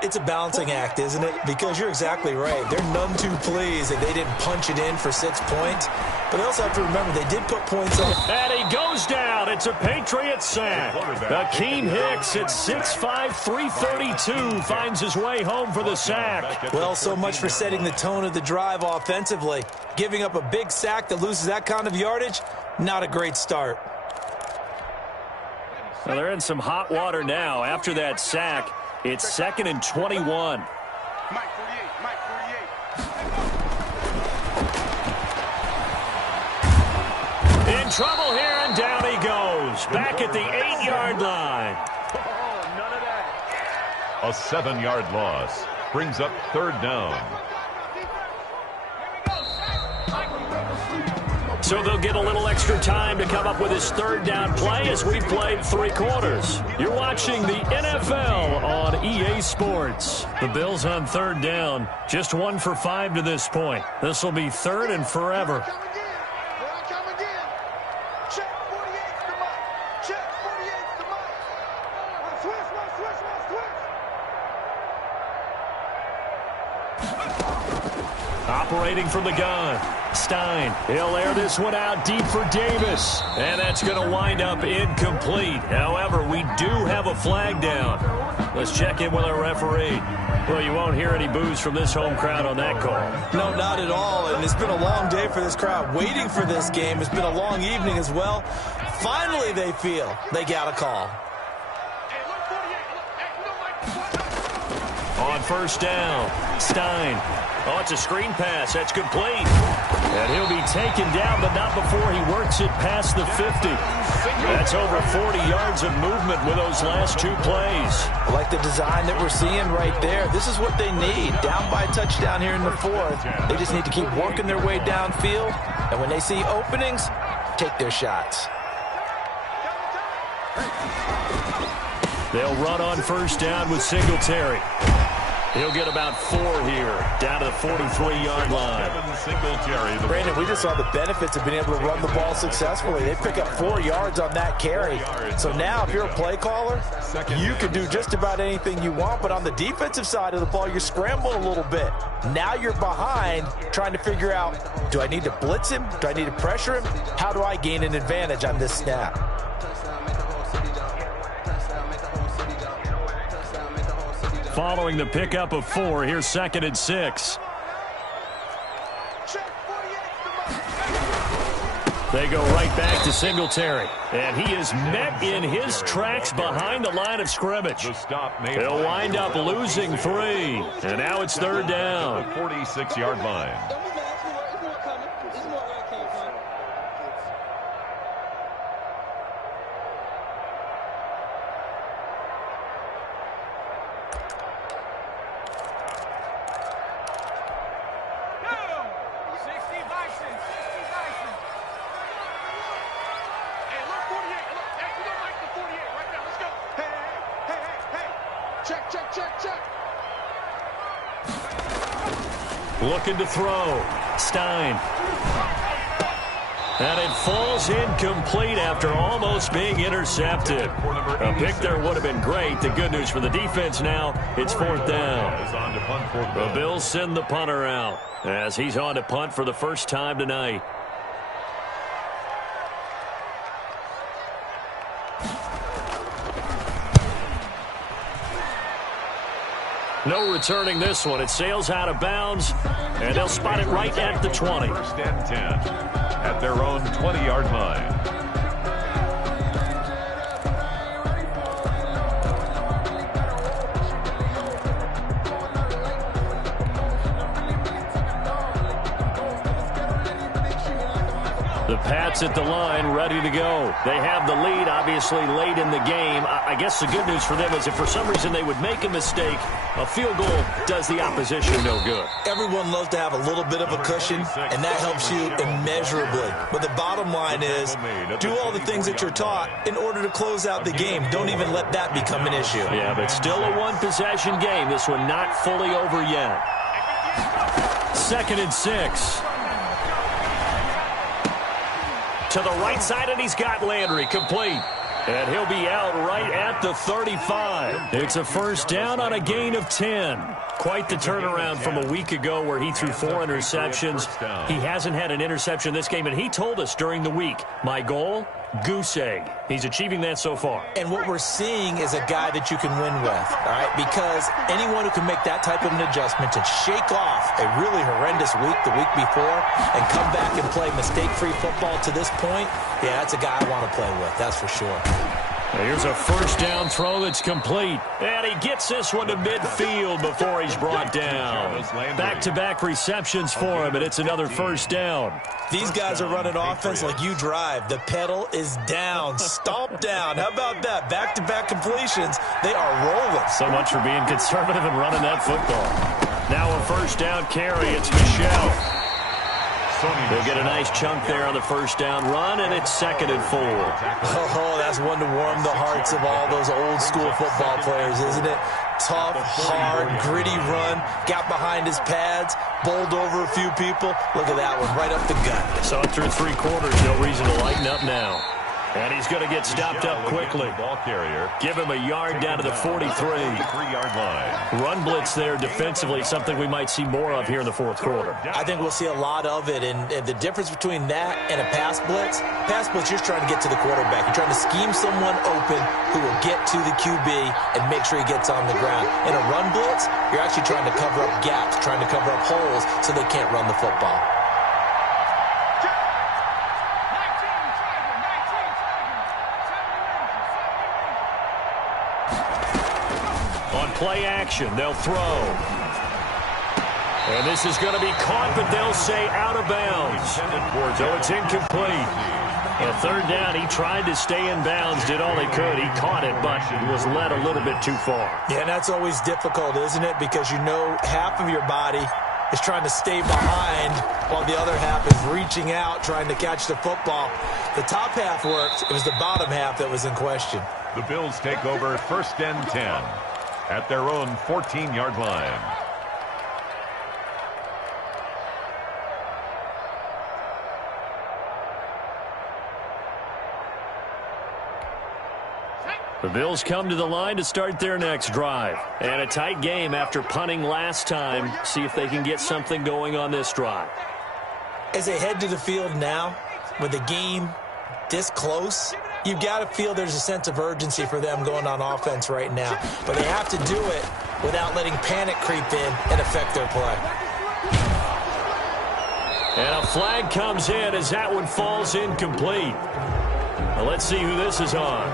It's a balancing act, isn't it? Because you're exactly right. They're none too pleased that they didn't punch it in for 6 points. But they also have to remember they did put points on. And he goes down. It's a Patriot sack. Akeem Hicks at 6'5", 332 finds his way home for the sack. Well, so much for setting the tone of the drive offensively. Giving up a big sack that loses that kind of yardage, not a great start. Well, they're in some hot water now after that sack. It's 2nd and 21. Mike 48, Mike 48. In trouble here, and down he goes. Back at the 8-yard line. Oh, none of that. A 7-yard loss brings up 3rd down. So they'll get a little extra time to come up with his 3rd down play as we've played 3 quarters. You're watching the NFL on EA Sports. The Bills on 3rd down, just 1 for 5 to this point. This will be 3rd and forever. Operating from the gun, Stein. He'll air this one out deep for Davis. And that's going to wind up incomplete. However, we do have a flag down. Let's check in with our referee. Well, you won't hear any boos from this home crowd on that call. No, not at all. And it's been a long day for this crowd waiting for this game. It's been a long evening as well. Finally, they feel they got a call. On 1st down, Stein. Oh, it's a screen pass. That's complete. And he'll be taken down, but not before he works it past the 50. That's over 40 yards of movement with those last 2 plays. I like the design that we're seeing right there. This is what they need. Down by a touchdown here in the 4th. They just need to keep working their way downfield. And when they see openings, take their shots. They'll run on first down with Singletary. He'll get about 4 here, down to the 43-yard line. Brandon, we just saw the benefits of being able to run the ball successfully. They pick up 4 yards on that carry. So now if you're a play caller, you can do just about anything you want. But on the defensive side of the ball, you're scrambling a little bit. Now you're behind trying to figure out, do I need to blitz him? Do I need to pressure him? How do I gain an advantage on this snap? Following the pickup of 4, here's 2nd and 6. They go right back to Singletary. And he is met in his tracks behind the line of scrimmage. He'll wind up losing 3. And now it's 3rd down. 46-yard line. Looking to throw. Stein. And it falls incomplete after almost being intercepted. A pick there would have been great. The good news for the defense now, it's 4th down. The Bills send the punter out as he's on to punt for the first time tonight. No returning this one. It sails out of bounds, and they'll spot it right at the 20. 1st and 10 at their own 20-yard line. The Pats at the line, ready to go. They have the lead, obviously, late in the game. I guess the good news for them is if for some reason they would make a mistake, a field goal does the opposition no good. Everyone loves to have a little bit of a cushion, and that helps you immeasurably. But the bottom line is, do all the things that you're taught in order to close out the game. Don't even let that become an issue. Yeah, but still a one-possession game. This one not fully over yet. 2nd and 6. To the right side, and he's got Landry complete. And he'll be out right at the 35. It's a first down on a gain of 10. Quite the turnaround from a week ago where he threw 4 interceptions. He hasn't had an interception this game, and he told us during the week, my goal, goose egg. He's achieving that so far. And what we're seeing is a guy that you can win with, all right? Because anyone who can make that type of an adjustment to shake off a really horrendous week the week before and come back and play mistake-free football to this point, yeah, that's a guy I want to play with, that's for sure. Here's a first down throw that's complete. And he gets this one to midfield before he's brought down. Back-to-back receptions for him, and it's another first down. These guys are running offense like you drive. The pedal is down, stomp down. How about that? Back-to-back completions. They are rolling. So much for being conservative and running that football. Now a first down carry. It's Michelle. They'll get a nice chunk there on the first down run, and it's 2nd and 4. Oh, that's one to warm the hearts of all those old-school football players, isn't it? Tough, hard, gritty run, got behind his pads, bowled over a few people. Look at that one, right up the gut. So through 3 quarters, no reason to lighten up now. And he's going to get stopped up quickly. Give him a yard down to the 43-yard line. Run blitz there defensively, something we might see more of here in the 4th quarter. I think we'll see a lot of it. And the difference between that and a pass blitz, you're trying to get to the quarterback. You're trying to scheme someone open who will get to the QB and make sure he gets on the ground. In a run blitz, you're actually trying to cover up gaps, trying to cover up holes so they can't run the football. Play action. They'll throw. And this is going to be caught, but they'll say out of bounds. So it's incomplete. And 3rd down, he tried to stay in bounds, did all he could. He caught it, but was led a little bit too far. Yeah, and that's always difficult, isn't it? Because you know half of your body is trying to stay behind while the other half is reaching out, trying to catch the football. The top half worked. It was the bottom half that was in question. The Bills take over 1st and 10 at their own 14-yard line. The Bills come to the line to start their next drive. And a tight game after punting last time. See if they can get something going on this drive. As they head to the field now, with the game this close, you've got to feel there's a sense of urgency for them going on offense right now. But they have to do it without letting panic creep in and affect their play. And a flag comes in as that one falls incomplete. Now let's see who this is on.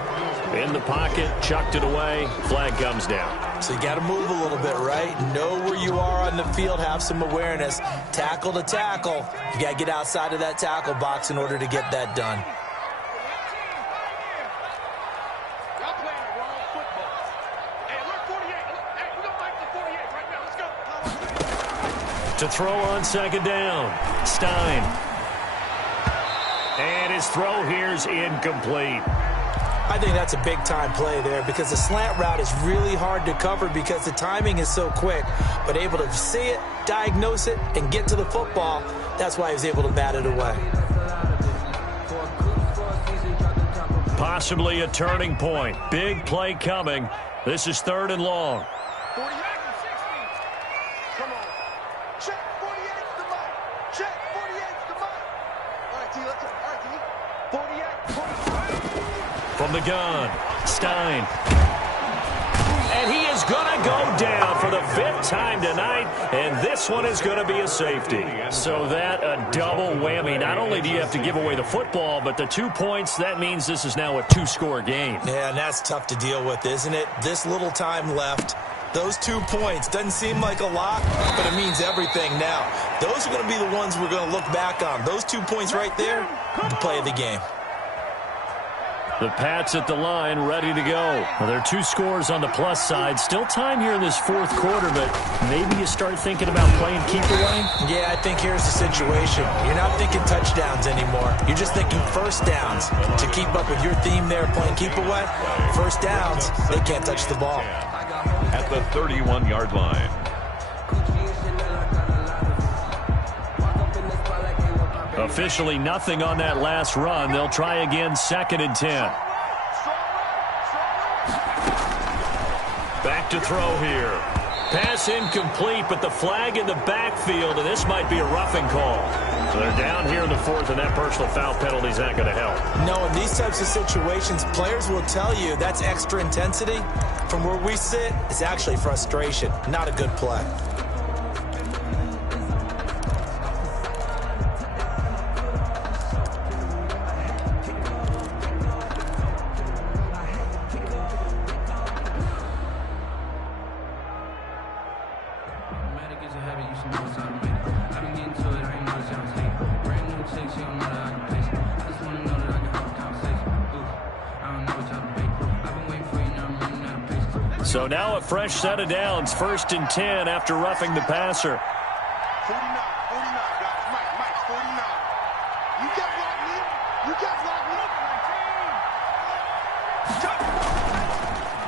In the pocket, chucked it away, flag comes down. So you got to move a little bit, right? Know where you are on the field, have some awareness. Tackle to tackle. You got to get outside of that tackle box in order to get that done. To throw on 2nd down, Stein. And his throw here's incomplete. I think that's a big-time play there because the slant route is really hard to cover because the timing is so quick. But able to see it, diagnose it, and get to the football, that's why he was able to bat it away. Possibly a turning point. Big play coming. This is 3rd and long. 48 and 60. Come on. Check 48's the mark. Check 48's the mark. All right, T, let's go. All right, T. 48. From the gun, Stein. And he is going to go down for the 5th time tonight, and this one is going to be a safety. So that a double whammy. Not only do you have to give away the football, but the 2 points, that means this is now a 2-score game. Yeah, and that's tough to deal with, isn't it? This little time left. Those 2 points doesn't seem like a lot, but it means everything now. Those are going to be the ones we're going to look back on. Those 2 points right there, the play of the game. The Pats at the line, ready to go. Well, there are 2 scores on the plus side. Still time here in this 4th quarter, but maybe you start thinking about playing keep away? Yeah, I think here's the situation. You're not thinking touchdowns anymore. You're just thinking first downs. To keep up with your theme there, playing keep away, first downs, they can't touch the ball. At the 31-yard line. Officially nothing on that last run. They'll try again, 2nd and 10. Back to throw here. Pass incomplete, but the flag in the backfield, and this might be a roughing call. So they're down here in the 4th, and that personal foul penalty is not going to help. No, in these types of situations, players will tell you that's extra intensity. From where we sit, it's actually frustration, not a good play. So now a fresh set of downs, 1st and 10 after roughing the passer. 49, guys. Mike, 49. You got locked in. You got locked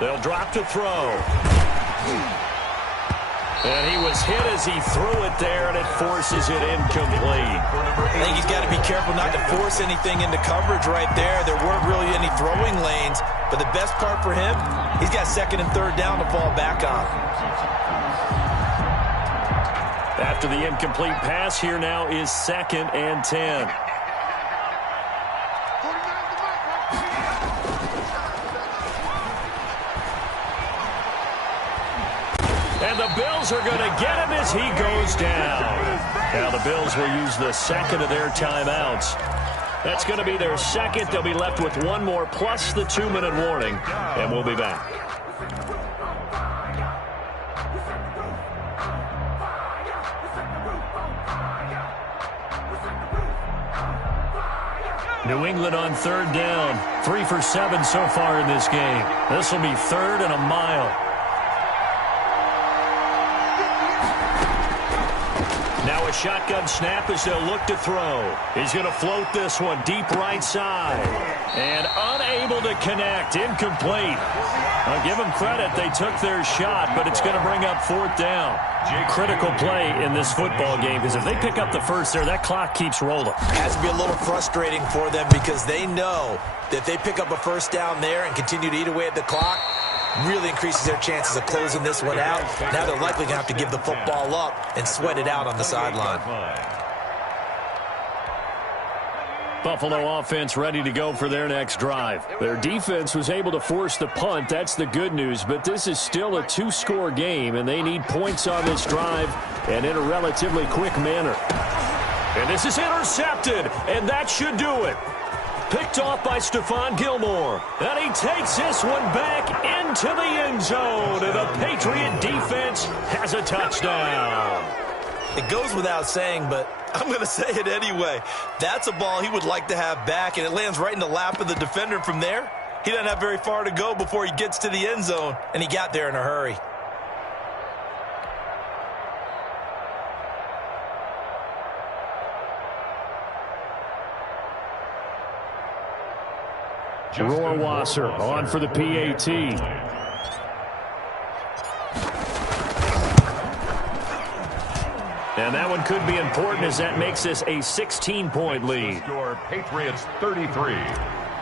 in. They'll drop to throw. And he was hit as he threw it there, and it forces it incomplete. I think he's got to be careful not to force anything into coverage right there. There weren't really any throwing lanes, but the best part for him, he's got 2nd and 3rd down to fall back on. After the incomplete pass, here now is 2nd and 10. And the Bills are going to get him as he goes down. Now the Bills will use the 2nd of their timeouts. That's going to be their 2nd. They'll be left with 1 more plus the 2-minute warning. And we'll be back. New England on 3rd down. 3 for 7 so far in this game. This will be 3rd and a mile. Now a a shotgun snap as they'll look to throw. He's going to float this one deep right side. And unable to connect. Incomplete. I'll give them credit. They took their shot, but it's going to bring up 4th down. Critical play in this football game, because if they pick up the first there, that clock keeps rolling. Has to be a little frustrating for them because they know that if they pick up a first down there and continue to eat away at the clock, really increases their chances of closing this one out. Now they're likely going to have to give the football up and sweat it out on the sideline. Buffalo offense ready to go for their next drive. Their defense was able to force the punt. That's the good news, but this is still a 2-score game, and they need points on this drive and in a relatively quick manner. And this is intercepted, and that should do it. Picked off by Stephon Gilmore. And he takes this one back into the end zone, and the Patriot defense has a touchdown. It goes without saying, but I'm going to say it anyway. That's a ball he would like to have back, and it lands right in the lap of the defender. From there, he doesn't have very far to go before he gets to the end zone, and he got there in a hurry. Rohrwasser on for the PAT. And that one could be important as that makes this a 16-point lead. Score Patriots 33,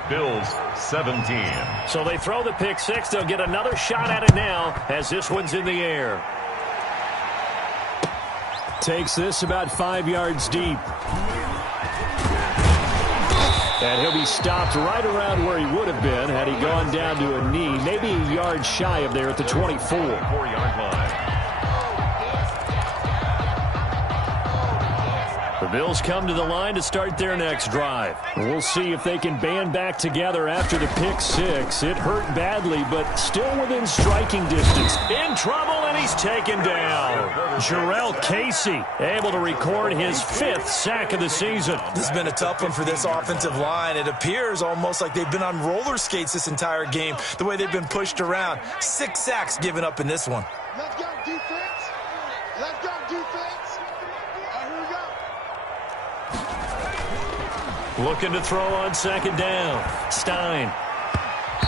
Bills 17. So they throw the pick six. They'll get another shot at it now as this one's in the air. Takes this about 5 yards deep. And he'll be stopped right around where he would have been had he gone down to a knee, maybe a yard shy of there at the 24. 4-yard line. The Bills come to the line to start their next drive. We'll see if they can band back together after the pick six. It hurt badly, but still within striking distance. In trouble, and he's taken down. Jarrell Casey able to record his 5th sack of the season. This has been a tough one for this offensive line. It appears almost like they've been on roller skates this entire game, the way they've been pushed around. 6 sacks given up in this one. Let's go, defense. Let's go, defense. All right, here we go. Looking to throw on 2nd down. Stein.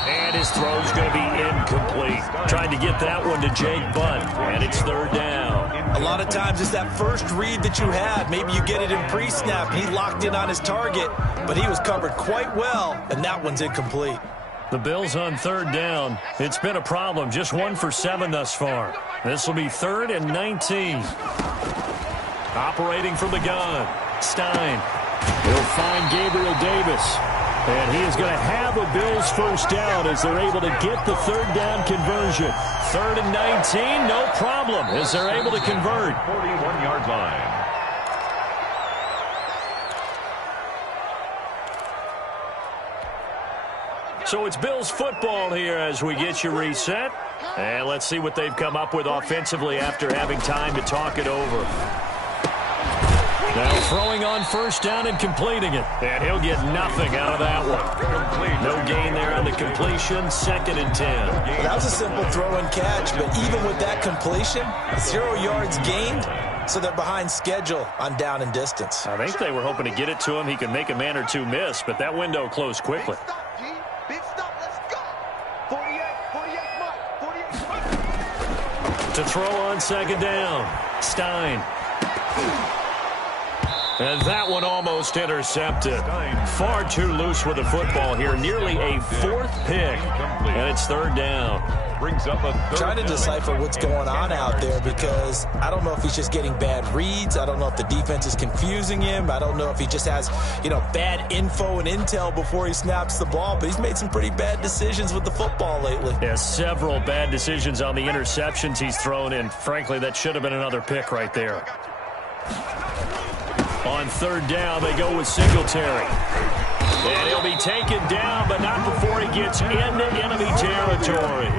And his throw's going to be incomplete. Tried to get that one to Jake Butt, and it's 3rd down. A lot of times it's that first read that you had. Maybe you get it in pre-snap, and he locked in on his target, but he was covered quite well, and that one's incomplete. The Bills on 3rd down. It's been a problem. Just 1 for 7 thus far. This will be 3rd and 19. Operating from the gun. Stein. He'll find Gabriel Davis. And he is going to have a Bills first down as they're able to get the 3rd down conversion. 3rd and 19, no problem as they're able to convert. 41-yard line. So it's Bills football here as we get you reset. And let's see what they've come up with offensively after having time to talk it over. Now throwing on 1st down and completing it. And he'll get nothing out of that one. No gain there on the completion. 2nd and 10. Well, that was a simple throw and catch, but even with that completion, 0 yards gained, so they're behind schedule on down and distance. I think they were hoping to get it to him. He could make a man or two miss, but that window closed quickly. Big stop, G. Big stop. Let's go. 48, Mike. 48, To throw on 2nd down. Stein. And that one almost intercepted. Far too loose with the football here. Nearly a 4th pick. And it's 3rd down. Brings up a third Trying to decipher what's going on out there because I don't know if he's just getting bad reads. I don't know if the defense is confusing him. I don't know if he just has, bad info and intel before he snaps the ball. But he's made some pretty bad decisions with the football lately. Yeah, several bad decisions on the interceptions he's thrown in. Frankly, that should have been another pick right there. On 3rd down, they go with Singletary. And he'll be taken down, but not before he gets into enemy territory.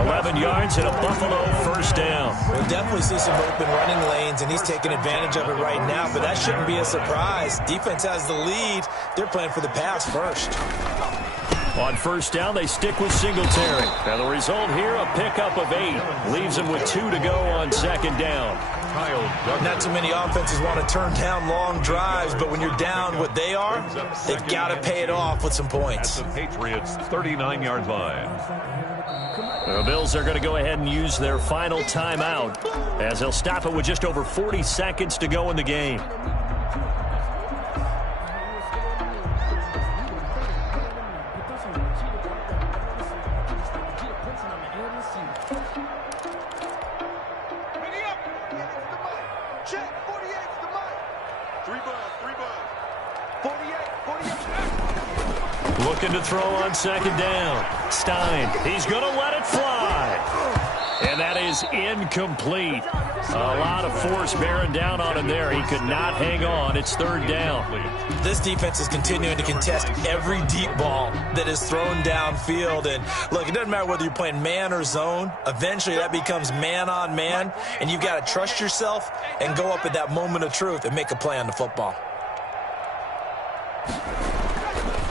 11 yards and a Buffalo 1st down. We'll definitely see some open running lanes, and he's taking advantage of it right now, but that shouldn't be a surprise. Defense has the lead. They're playing for the pass first. On 1st down, they stick with Singletary. And the result here, a pickup of 8. Leaves him with 2 to go on 2nd down. Not too many offenses want to turn down long drives, but when you're down what they are, they've got to pay it off with some points. At the Patriots' 39-yard line. The Bills are going to go ahead and use their final timeout as they'll stop it with just over 40 seconds to go in the game. Looking to throw on second down. Stein, he's going to let it fly. And that is incomplete. A lot of force bearing down on him there. He could not hang on. It's third down. This defense is continuing to contest every deep ball that is thrown downfield. And look, it doesn't matter whether you're playing man or zone. Eventually that becomes man on man. And you've got to trust yourself and go up at that moment of truth and make a play on the football.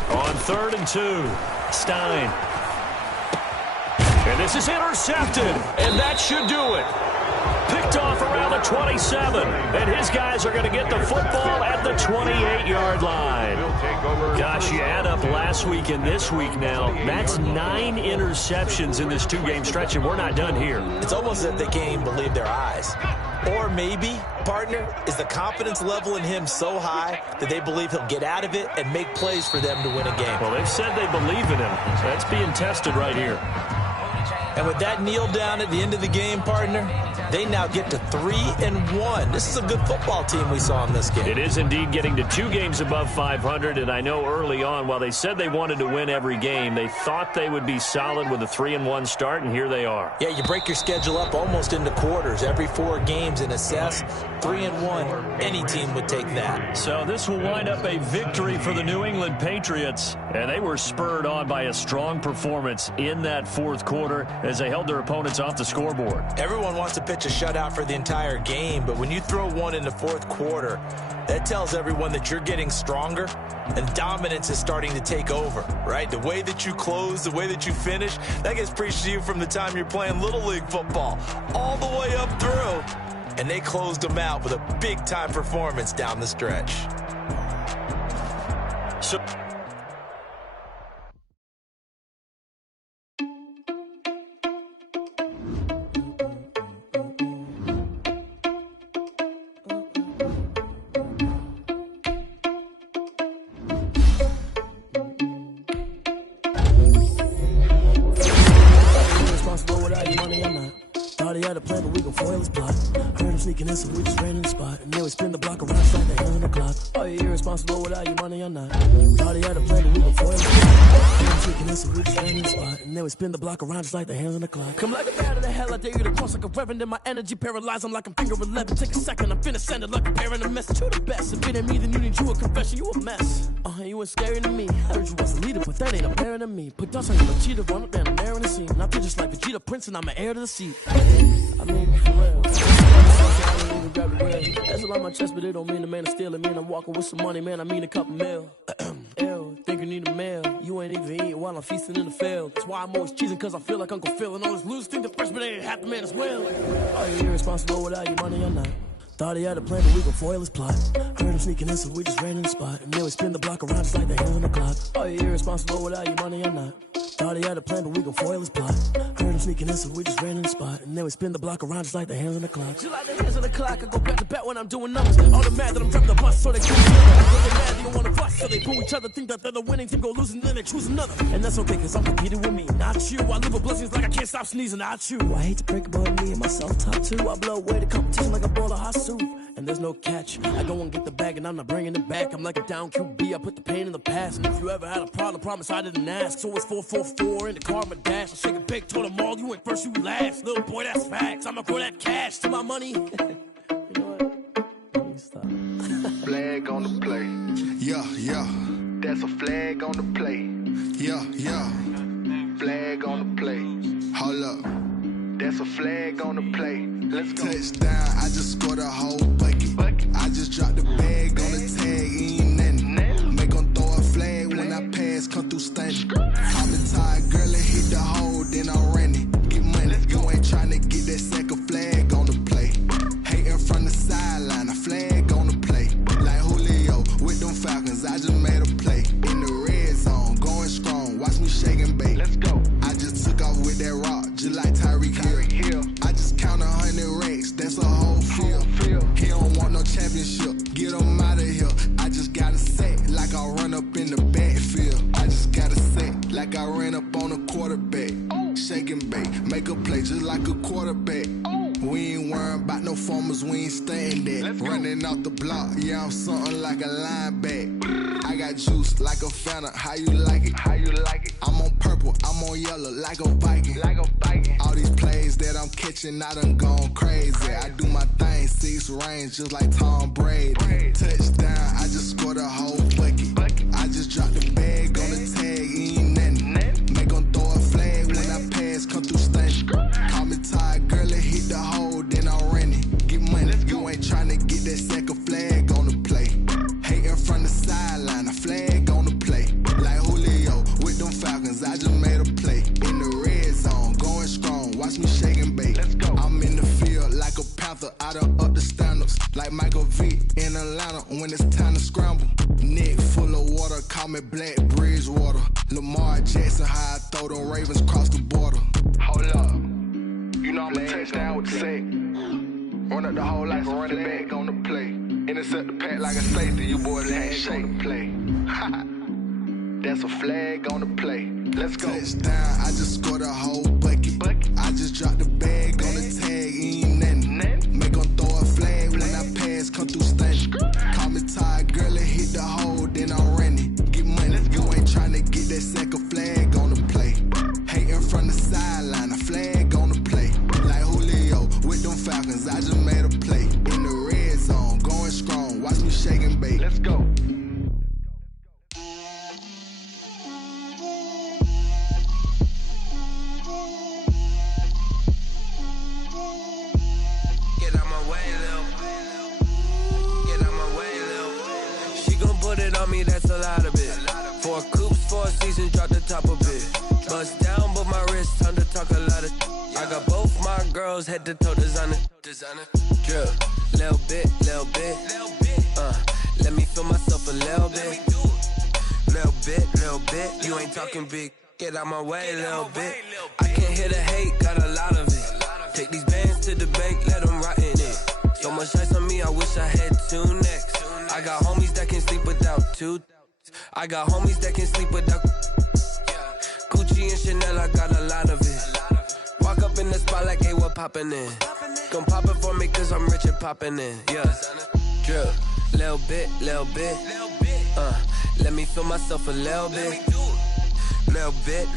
On 3rd and 2, Stein. And this is intercepted, and that should do it. Picked off around the 27, and his guys are going to get the football at the 28-yard line. Gosh, you add up last week and this week now, that's 9 interceptions in this 2-game stretch, and we're not done here. It's almost as if they can't even believe their eyes. Or maybe, partner, is the confidence level in him so high that they believe he'll get out of it and make plays for them to win a game. Well, they've said they believe in him. That's being tested right here. And with that kneel down at the end of the game, partner, they now get to 3-1. This is a good football team we saw in this game. It is indeed getting to 2 games above 500, and I know early on, while they said they wanted to win every game, they thought they would be solid with a 3-1 start, and here they are. Yeah, you break your schedule up almost into quarters, every 4 games, and assess 3-1. Any team would take that. So this will wind up a victory for the New England Patriots, and they were spurred on by a strong performance in that 4th quarter as they held their opponents off the scoreboard. Everyone wants to pitch a shutout for the entire game, but when you throw one in the 4th quarter, that tells everyone that you're getting stronger and dominance is starting to take over, right? The way that you close, the way that you finish, that gets preached to you from the time you're playing Little League football all the way up through. And they closed them out with a big-time performance down the stretch. So sneaking in, so we just ran in the spot. And then we spin the block around just like the hell in the clock. Are you irresponsible without your money or not? Thought he had a plan, but we gon' foil it. Sneaking in, so we just ran in the spot. And then we spin the block around just like the hell in the clock. Come like a bat of the hell, I dare you to cross like a reverend. In my energy paralyzed, I'm like I'm finger 11. Take a second, I'm finna send it like a parent a message. You the best. If it ain't me, then you need you a confession. You a mess. You ain't scary to me. I heard you was a leader, but that ain't apparent to me. Put dust on you, a cheater, run up down the narrow in the scene. I feel just like Vegeta Prince, and I'm an heir to the seat. I mean, for real. That's a lot on my chest, but it don't mean the man is stealing. Man, I'm walking with some money, man. I mean a couple mil. Ew, think you need a meal. You ain't even eating while I'm feasting in the field. That's why I'm always cheesing, cause I feel like Uncle Phil. And all this losers think the freshman ain't half the man as well. Are you irresponsible without your money or not? Thought he had a plan, but we gon' foil his plot. Heard him sneaking in, so we just ran in the spot. And then we spin the block around just like the hell in the clock. Are you irresponsible without your money or not? Thought he had a plan, but we gon' foil his plot. Heard him sneaking in, so we just ran in the spot. And then we spin the block around just like the hands on the clock. Just like the hands on the clock, I go back to back when I'm doing numbers. All the mad that I'm dropping the bus, so they choose another. They're mad, they don't wanna bust, so they boo each other. Think that they're the winning team, go losing, then they choose another. And that's okay, cause I'm competing with me, not you. I live with blessings like I can't stop sneezing, not you. I hate to break it, but me and myself top two. I blow away the competition like a bowl of hot soup. And there's no catch. I go and get the bag and I'm not bringing it back. I'm like a down QB, I put the pain in the past. And if you ever had a problem, promise I didn't ask. So it's 444 in the car, my dash. I shake a big, told them all, you ain't first, you last. Little boy, that's facts. I'ma grow that cash to my money. You know what? Let me stop. Flag on the play. Yeah, yeah. That's a flag on the play. Yeah, yeah. Flag on the play. Hold up. That's a flag on the play. Let's go. Touchdown, I just scored a whole bucket. I just dropped the bag on the tag, ain't nothing. Make 'em throw a flag when I pass, come through stunning. Call me tired, girl, and hit the hole, then I'm running. Get money, you ain't tryna get that second flag on the play. Hating from made a play in the red zone, going strong. Watch me shake and bake. Let's go. I just took off with that rock, just like Tyreek Hill. I just count 100 racks, that's a whole field. He don't want no championship, get him out of here. I just gotta set like I run up in the backfield. I just gotta set like I ran up on a quarterback. Shake and bake, make a play just like a quarterback. We ain't worrying about no formers, we ain't staying there. Running off the block, yeah, I'm something like a linebacker. I got juice like a Fanta, how you like it? How you like it? I'm on purple, I'm on yellow like a Viking. Like a Viking. All these plays that I'm catching, I done gone crazy. I do my thing, 6 range just like Tom Brady. Touchdown, I just scored a whole bucket. I just dropped the bag on the tag, ain't nothing. Make 'em throw a flag when I pass, come through stunning. Call me tired, girl, it hit the hole, then I ran it. Get money, you ain't tryna get that second flag on the play. Hating from the sideline, a flag on the play. Like Julio with them Falcons, I just made a play. In the red zone, going strong, watch me shake and bake. Let's go. I'm in the field like a panther, I done up the standards. Like Michael Vick in Atlanta when it's time to scramble. Neck full of water, call me Black Bridgewater. Lamar Jackson, how I throw them Ravens cross the border. Hold up, you know I'm a touchdown with the sack. Run up the whole life, run it back on the play. Intercept the pack like a safety, you boys ain't shake the play. That's a flag on the play. Let's go. Touchdown, I just scored a whole bucket. I just dropped the bag on the tag, ain't nothing. Make 'em throw a flag when I pass, come through stunning. Call me tired, girl, it hit the hole, then I ran it. Get money, you ain't tryna get that second flag on the play. Hating from the sideline, a flag on the play. Like Julio with them Falcons, I just made a play. In the red zone, going strong, watch me shake and bake. Let's go. Get out my way, Lil. Get out my way, Lil. She gon' put it on me, that's a lot of it. 4 coops, 4 seasons, drop the top a bit. Bust down, but my wrist, time to talk a lot of. I got both my girls head to toe designer. Drip, little bit, little bit. Let me feel myself a little bit. Little bit. You ain't talking big. Get out my way, little bit. I can't hear the hate, got a lot of it. Take these bands to the bank, let them rot in it. So much ice on me, I wish I had 2 necks. I got homies that can sleep without 2. I got homies that can sleep without. Gucci and Chanel, I got a lot of it. Walk up in the spot like, hey, what poppin' in? Gon' pop it for me cause I'm rich and poppin' in, yeah. Drip, little bit. Let me feel myself a little bit. Little bit.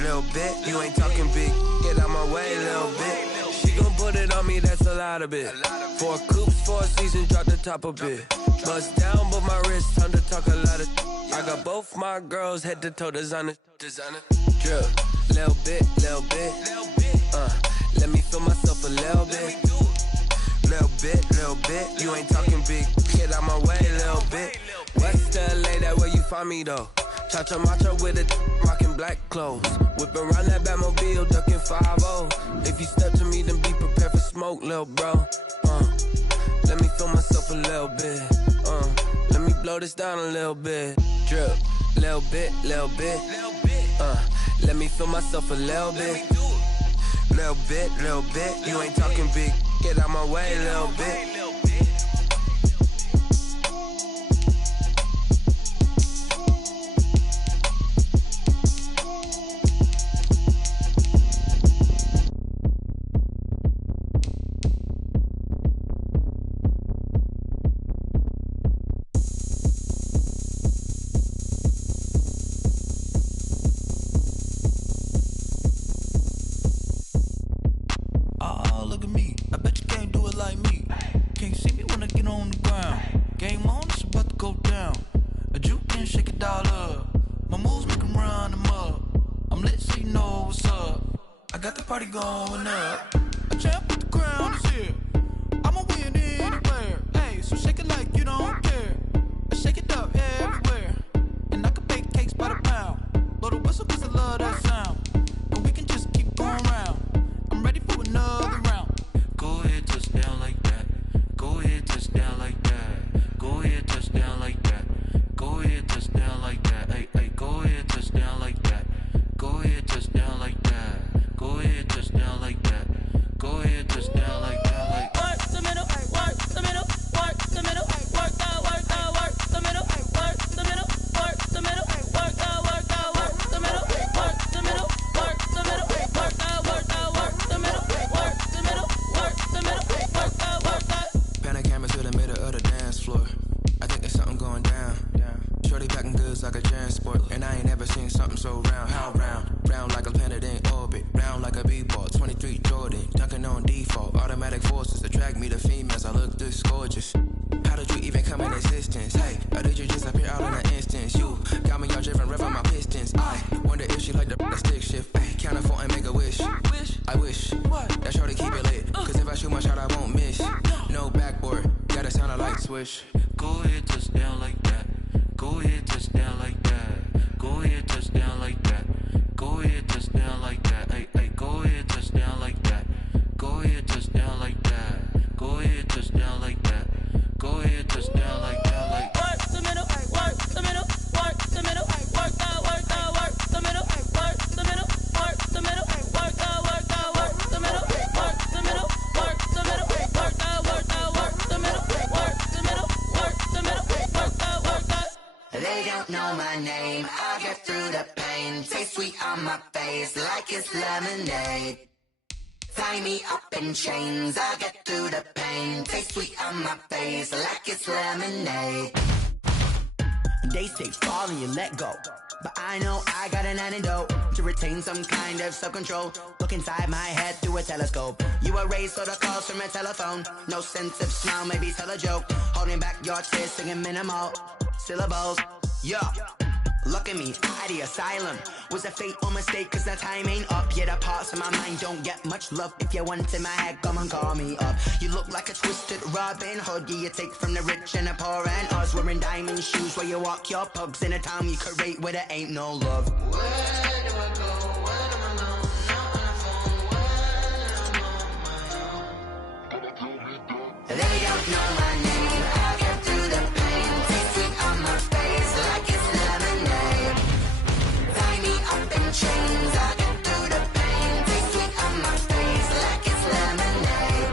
You ain't talking big. Get out my way, little bit. She gon' put it on me, that's a lot of it. 4 coops, 4 seasons, drop the top a bit. Bust down, but my wrist, time to talk a lot of. I got both my girls head to toe designer. Drip, little bit. Let me feel myself a little bit. Little bit. You ain't talking big. Get out my way, little bit. West LA, that where you find me though. Cha-cha macha with it, rockin' black clothes. Whippin' around that Batmobile, duckin' 5-0. If you step to me, then be prepared for smoke, lil' bro. Let me feel myself a little bit. Let me blow this down a little bit. Drip, little bit. Let me feel myself a little bit. Little bit. You ain't talking big. Get out my way, little bit. Look at me, I bet you can't do it like me. Can't see me when I get on the ground. Game on, it's about to go down. A juke and shake it all up. My moves make them run them up. I'm lit so you know what's up. I got the party going up. A champ with the crown is here. I'ma win anywhere. Hey, so shake it like you don't care. I shake it up everywhere. And I can bake cakes by the pound. Blow the whistle cause I love that sound. And we can just keep going round. I'm ready for another round. Go ahead, touch down like that. Go ahead, touch down like that. Go ahead, touch down like that. Go ahead, touch down like that. I ain't never seen something so round. How round? Round like a planet in orbit. Round like a b-ball. 23 Jordan. Dunking on default. Automatic forces attract me to females. I look this gorgeous. How did you even come in existence? Hey, or did you just appear out in an instance? You got me all driven, revving my pistons. I wonder if she like the stick shift. Ay, count a four and make a wish. I wish that shorty keep it lit. Cause if I shoot my shot, I won't miss. No backboard, gotta sound a light switch. Go ahead, touch down like that. Go ahead, touch down like that. Go ahead, touch down like that. Go ahead, touch down like that. Ay, ay, go ahead, touch down like that. Go ahead, touch down like that. Go ahead, touch down like that. Go ahead, touch down like that. Like work the middle, work the middle, work the middle, work the middle, work the middle, work the middle, work the middle, work the middle, work the middle, work the middle, work the middle, work the middle, work the middle. They don't know my name, I'll get through the pain. Taste sweet on my face like it's lemonade. Tie me up in chains, I'll get through the pain. Taste sweet on my face like it's lemonade. They say fall and you let go, but I know I got an antidote to retain some kind of self-control. Look inside my head through a telescope. You erase all the calls from a telephone. No sense of smile, maybe tell a joke. Holding back your tears, singing minimal syllables. Yeah, look at me, out the asylum. Was a fate or mistake, cause the time ain't up. Yet the parts of my mind don't get much love. If you want in my head, come and call me up. You look like a twisted Robin Hood. Yeah, you take from the rich and the poor and us. Wearing diamond shoes where you walk your pugs. In a town you create where there ain't no love. Where do I go? When I'm alone? Not on the phone. When I'm on my own. They don't know my name. I'll get through the pain. Taste sweet on my face like it's lemonade. Tie me up in chains. I'll get through the pain. Taste sweet on my face like it's lemonade.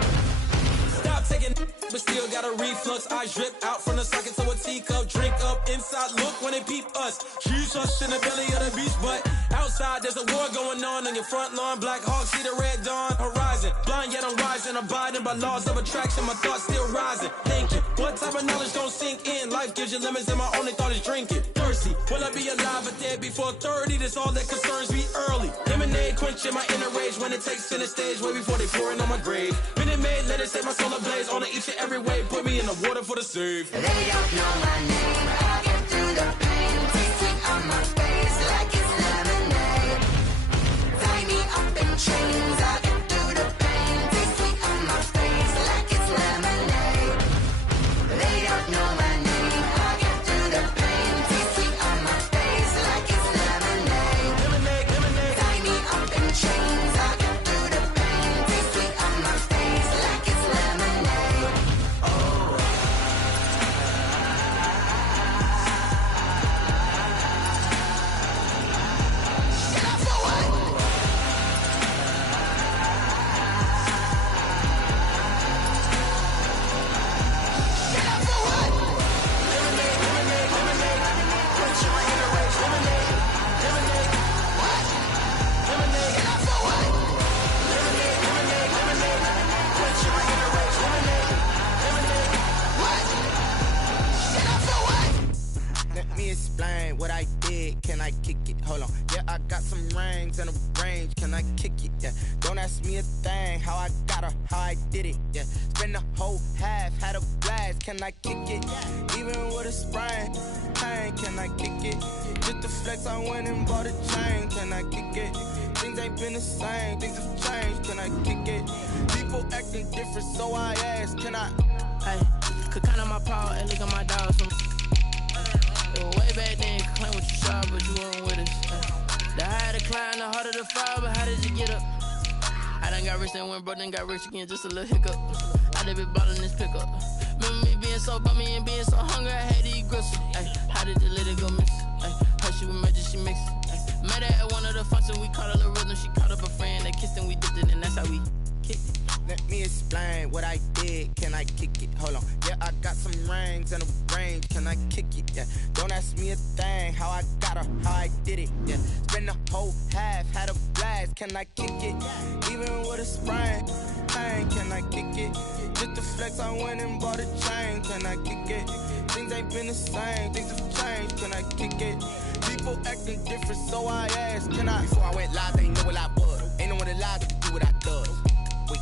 Stop taking, but still got a reflux. Eyes drip out from the socket to a teacup. Drink up inside, look when they peep us. Choose us in the belly of the beast, but outside there's a war going on your front lawn. Black Hawk, see the red dawn horizon. Blind yet I'm rising, abiding by laws of attraction. My thoughts still rising, thinking what type of knowledge gon' sink in? Life gives you lemons and my only thought is drinking. Thirsty, will I be alive or dead before 30? That's all that concerns me early. Lemonade quenching my inner rage when it takes center stage way before they pouring on my grave. Minute Maid, let it set my soul ablaze on each and every way. Put me in the water for the save. They don't know my name. I'll get through the pain. Taste sweet on my face like it's lemonade. Tie me up in chains. I'll get through the pain. Taste sweet on my face like it's lemonade. They don't know my name. I'll get through the pain. Taste sweet on my face like it's lemonade. Lemonade, lemonade. Tie me up in chains. I'll get through the pain. Taste sweet on my face like it's lemonade. Oh. Let me explain what I did. Can I kick it? Hold on. Yeah, I got some rings and a range. Can I kick it? Yeah. Don't ask me a thing. How I got her, how I did it. Yeah. Spend the whole half, had a blast. Can I kick it? Even with a sprain. Pain, can I kick it? Just to flex, I went and bought a chain. Can I kick it? Things ain't been the same. Things have changed. Can I kick it? People acting different, so I ask. Can I? Hey, could count on my power and look at my dogs. Way back then, you could claim what you saw, but you weren't with us. The higher the climb, the harder the fall, but how did you get up? I done got rich and went broke, then got rich again, just a little hiccup. I done been ballin' this pickup. Remember me being so bummy and being so hungry, I had to eat gristle. Ay, how did you let it go miss? Ay, how she was magic, she mixed. Met her at one of the functions, we caught a little rhythm, she caught up a friend, they kissed and we dipped it, and that's how we kicked it. Let me explain what I did. Can I kick it? Hold on. Yeah, I got some rings and a range. Can I kick it? Yeah. Don't ask me a thing. How I got her, how I did it. Yeah. Spend the whole half, had a blast. Can I kick it? Even with a sprain. Pain, can I kick it? Just to flex, I went and bought a chain. Can I kick it? Things ain't been the same. Things have changed. Can I kick it? People acting different, so I asked, can I? Before I went live, they know what I was. Ain't no one alive to do what I does. Wait,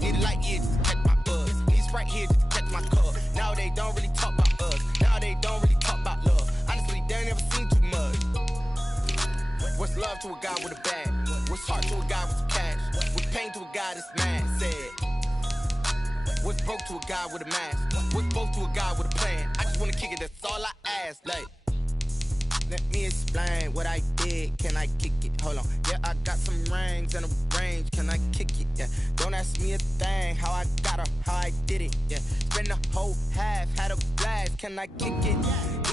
need a light here just to catch my buzz. Need Sprite here just to catch my cup. Now they don't really talk about us. Now they don't really talk about love. Honestly, they ain't never seen too much. What's love to a guy with a bag? What's heart to a guy with some cash? What's pain to a guy that's mad? Said. What's broke to a guy with a mask? What's both to a guy with a plan? I just wanna kick it, that's all I ask. Like, let me explain what I did. Can I kick it? Hold on. Yeah, I got some rings and a range. Can I kick it? Yeah. Don't ask me a thing. How I got her, how I did it. Yeah. Spend the whole half, had a blast. Can I kick it?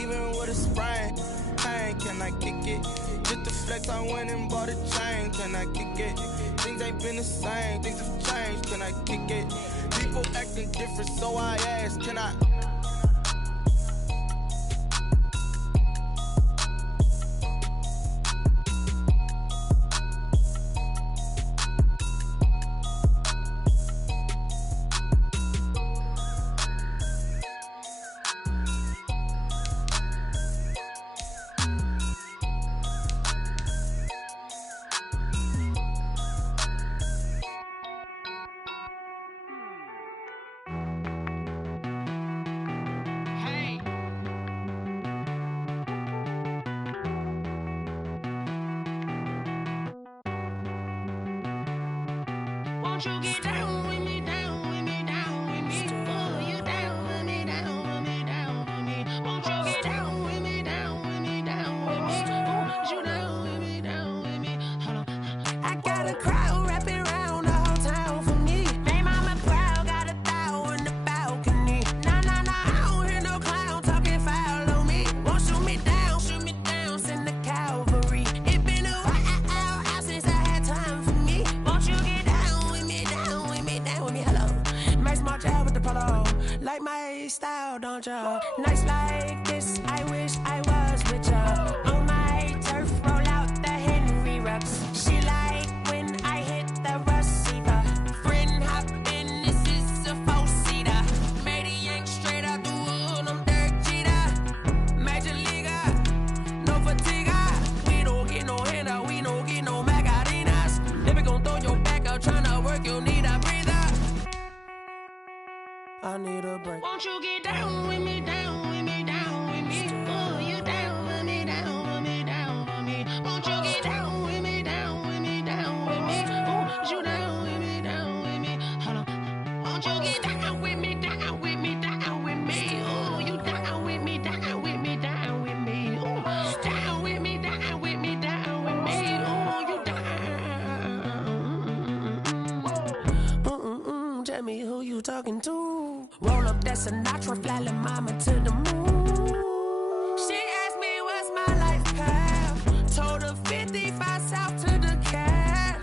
Even with a sprain. Pain, can I kick it? Just to flex, I went and bought a chain. Can I kick it? Things ain't been the same. Things have changed. Can I kick it? People acting different, so I asked, can I? Won't you get down with me, down with me, down with me? Oh, you down with me, down with me, down with me. Won't you get down with me, down with me, down with me? Oh, you down with me, down with me? Hold on. I got a crowd wrapping around the whole town for me. Hey, mama proud, got a thou in the balcony. Nah, nah, nah, I don't hear no clown talking foul on me. Won't shoot me down, send the cavalry. It been a while since I had time for me. Won't you get down with me, down with me, down with me? Hello. Max March out with the polo. Like my style, don't ya? Nights like this, I wish I was with ya. On my turf, roll out the Henry Rux. She like when I hit the receiver. Friend hop in, this is a four-seater. Made a yank straight out the wood, I'm Derek Jeter. Major leaguer, no fatigue. We don't get no handout, we don't get no Macarinas. If we gon' throw your back out, tryna work, you'll need a breather. I need a break. Won't you get down with me, down with me, down with me? Oh, you down with me, down with me, down with me? Won't you get down with me, down with me, down with me? Oh, you down with me, down with me? Hold on. Won't you get down with me, down with me, down with me? Oh, you down with me, down with me, down with me? Oh, down with me, down with me, down with me? Oh, you down. Tell me who you talking to. Roll up that Sinatra, fly la mama to the moon. She asked me what's my life path. Told her 55 south to the cab.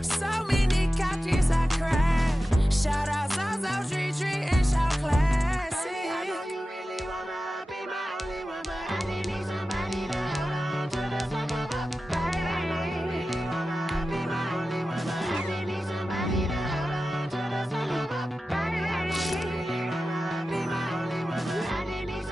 So many couches I cried. Shout out South Street and shout classy. I know you really wanna be my only one, but I need somebody to hold on to the fuck up, baby. I know you really wanna be my only one, but I need somebody to hold on to the fuck up, baby. I know you really wanna be my only one, but I need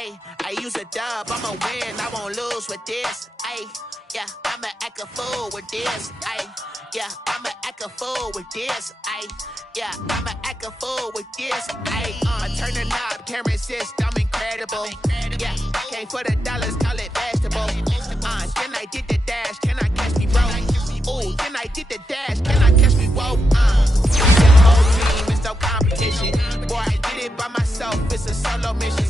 Ayy, I use a dub, I'ma win, I won't lose with this. Ayy, yeah, I'ma act a fool with this. Ayy, yeah, I'ma act a fool with this. Ayy, yeah, I'ma act a fool with this. Ayy, I turn the knob, can't resist, I'm incredible. Yeah, came for the dollars, call it vegetable. Then I did the dash, can I catch me, bro? Ooh, then I did the dash, can I catch me, whoa? The whole team, it's no competition. Boy, I did it by myself, it's a solo mission.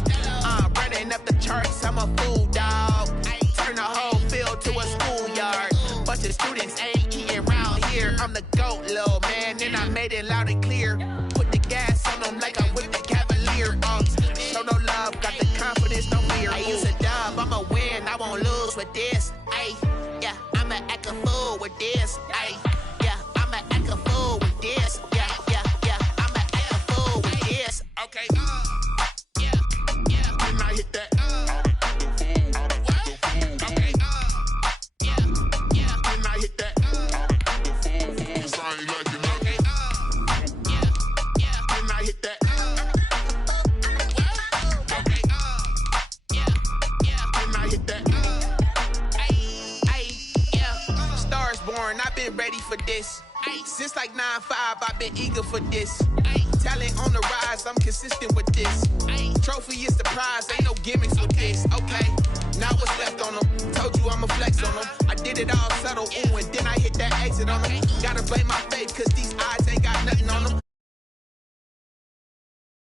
Running up the charts, I'm a fool, dog. Turn the whole field to a schoolyard. Bunch of students ain't eating round here. I'm the GOAT, little man, and I made it loud and clear. Put the gas on them like I'm with the Cavalier. Show no love, got the confidence, no fear. I use a dub, I'ma win, I won't lose with this. Ayy, yeah, I'ma act a fool with this. Ayy, yeah, I'ma act a fool with this. Yeah, yeah, yeah, I'ma act a fool with this. Okay, yeah, yeah, then I hit that. Okay, yeah, yeah, then I hit that. Okay, yeah, yeah, then I hit that. Okay, yeah, yeah, then I hit that. Yeah, stars born, I've been ready for this. Since like 9-5, I've been eager for this. Talent on the rise, I'm consistent with this. Trophy is the prize, ain't no gimmicks with this. Okay, now what's left on them? Told you I'ma flex on them. I did it all subtle, ooh, and then I hit that exit on them. Gotta blame my faith, cause these eyes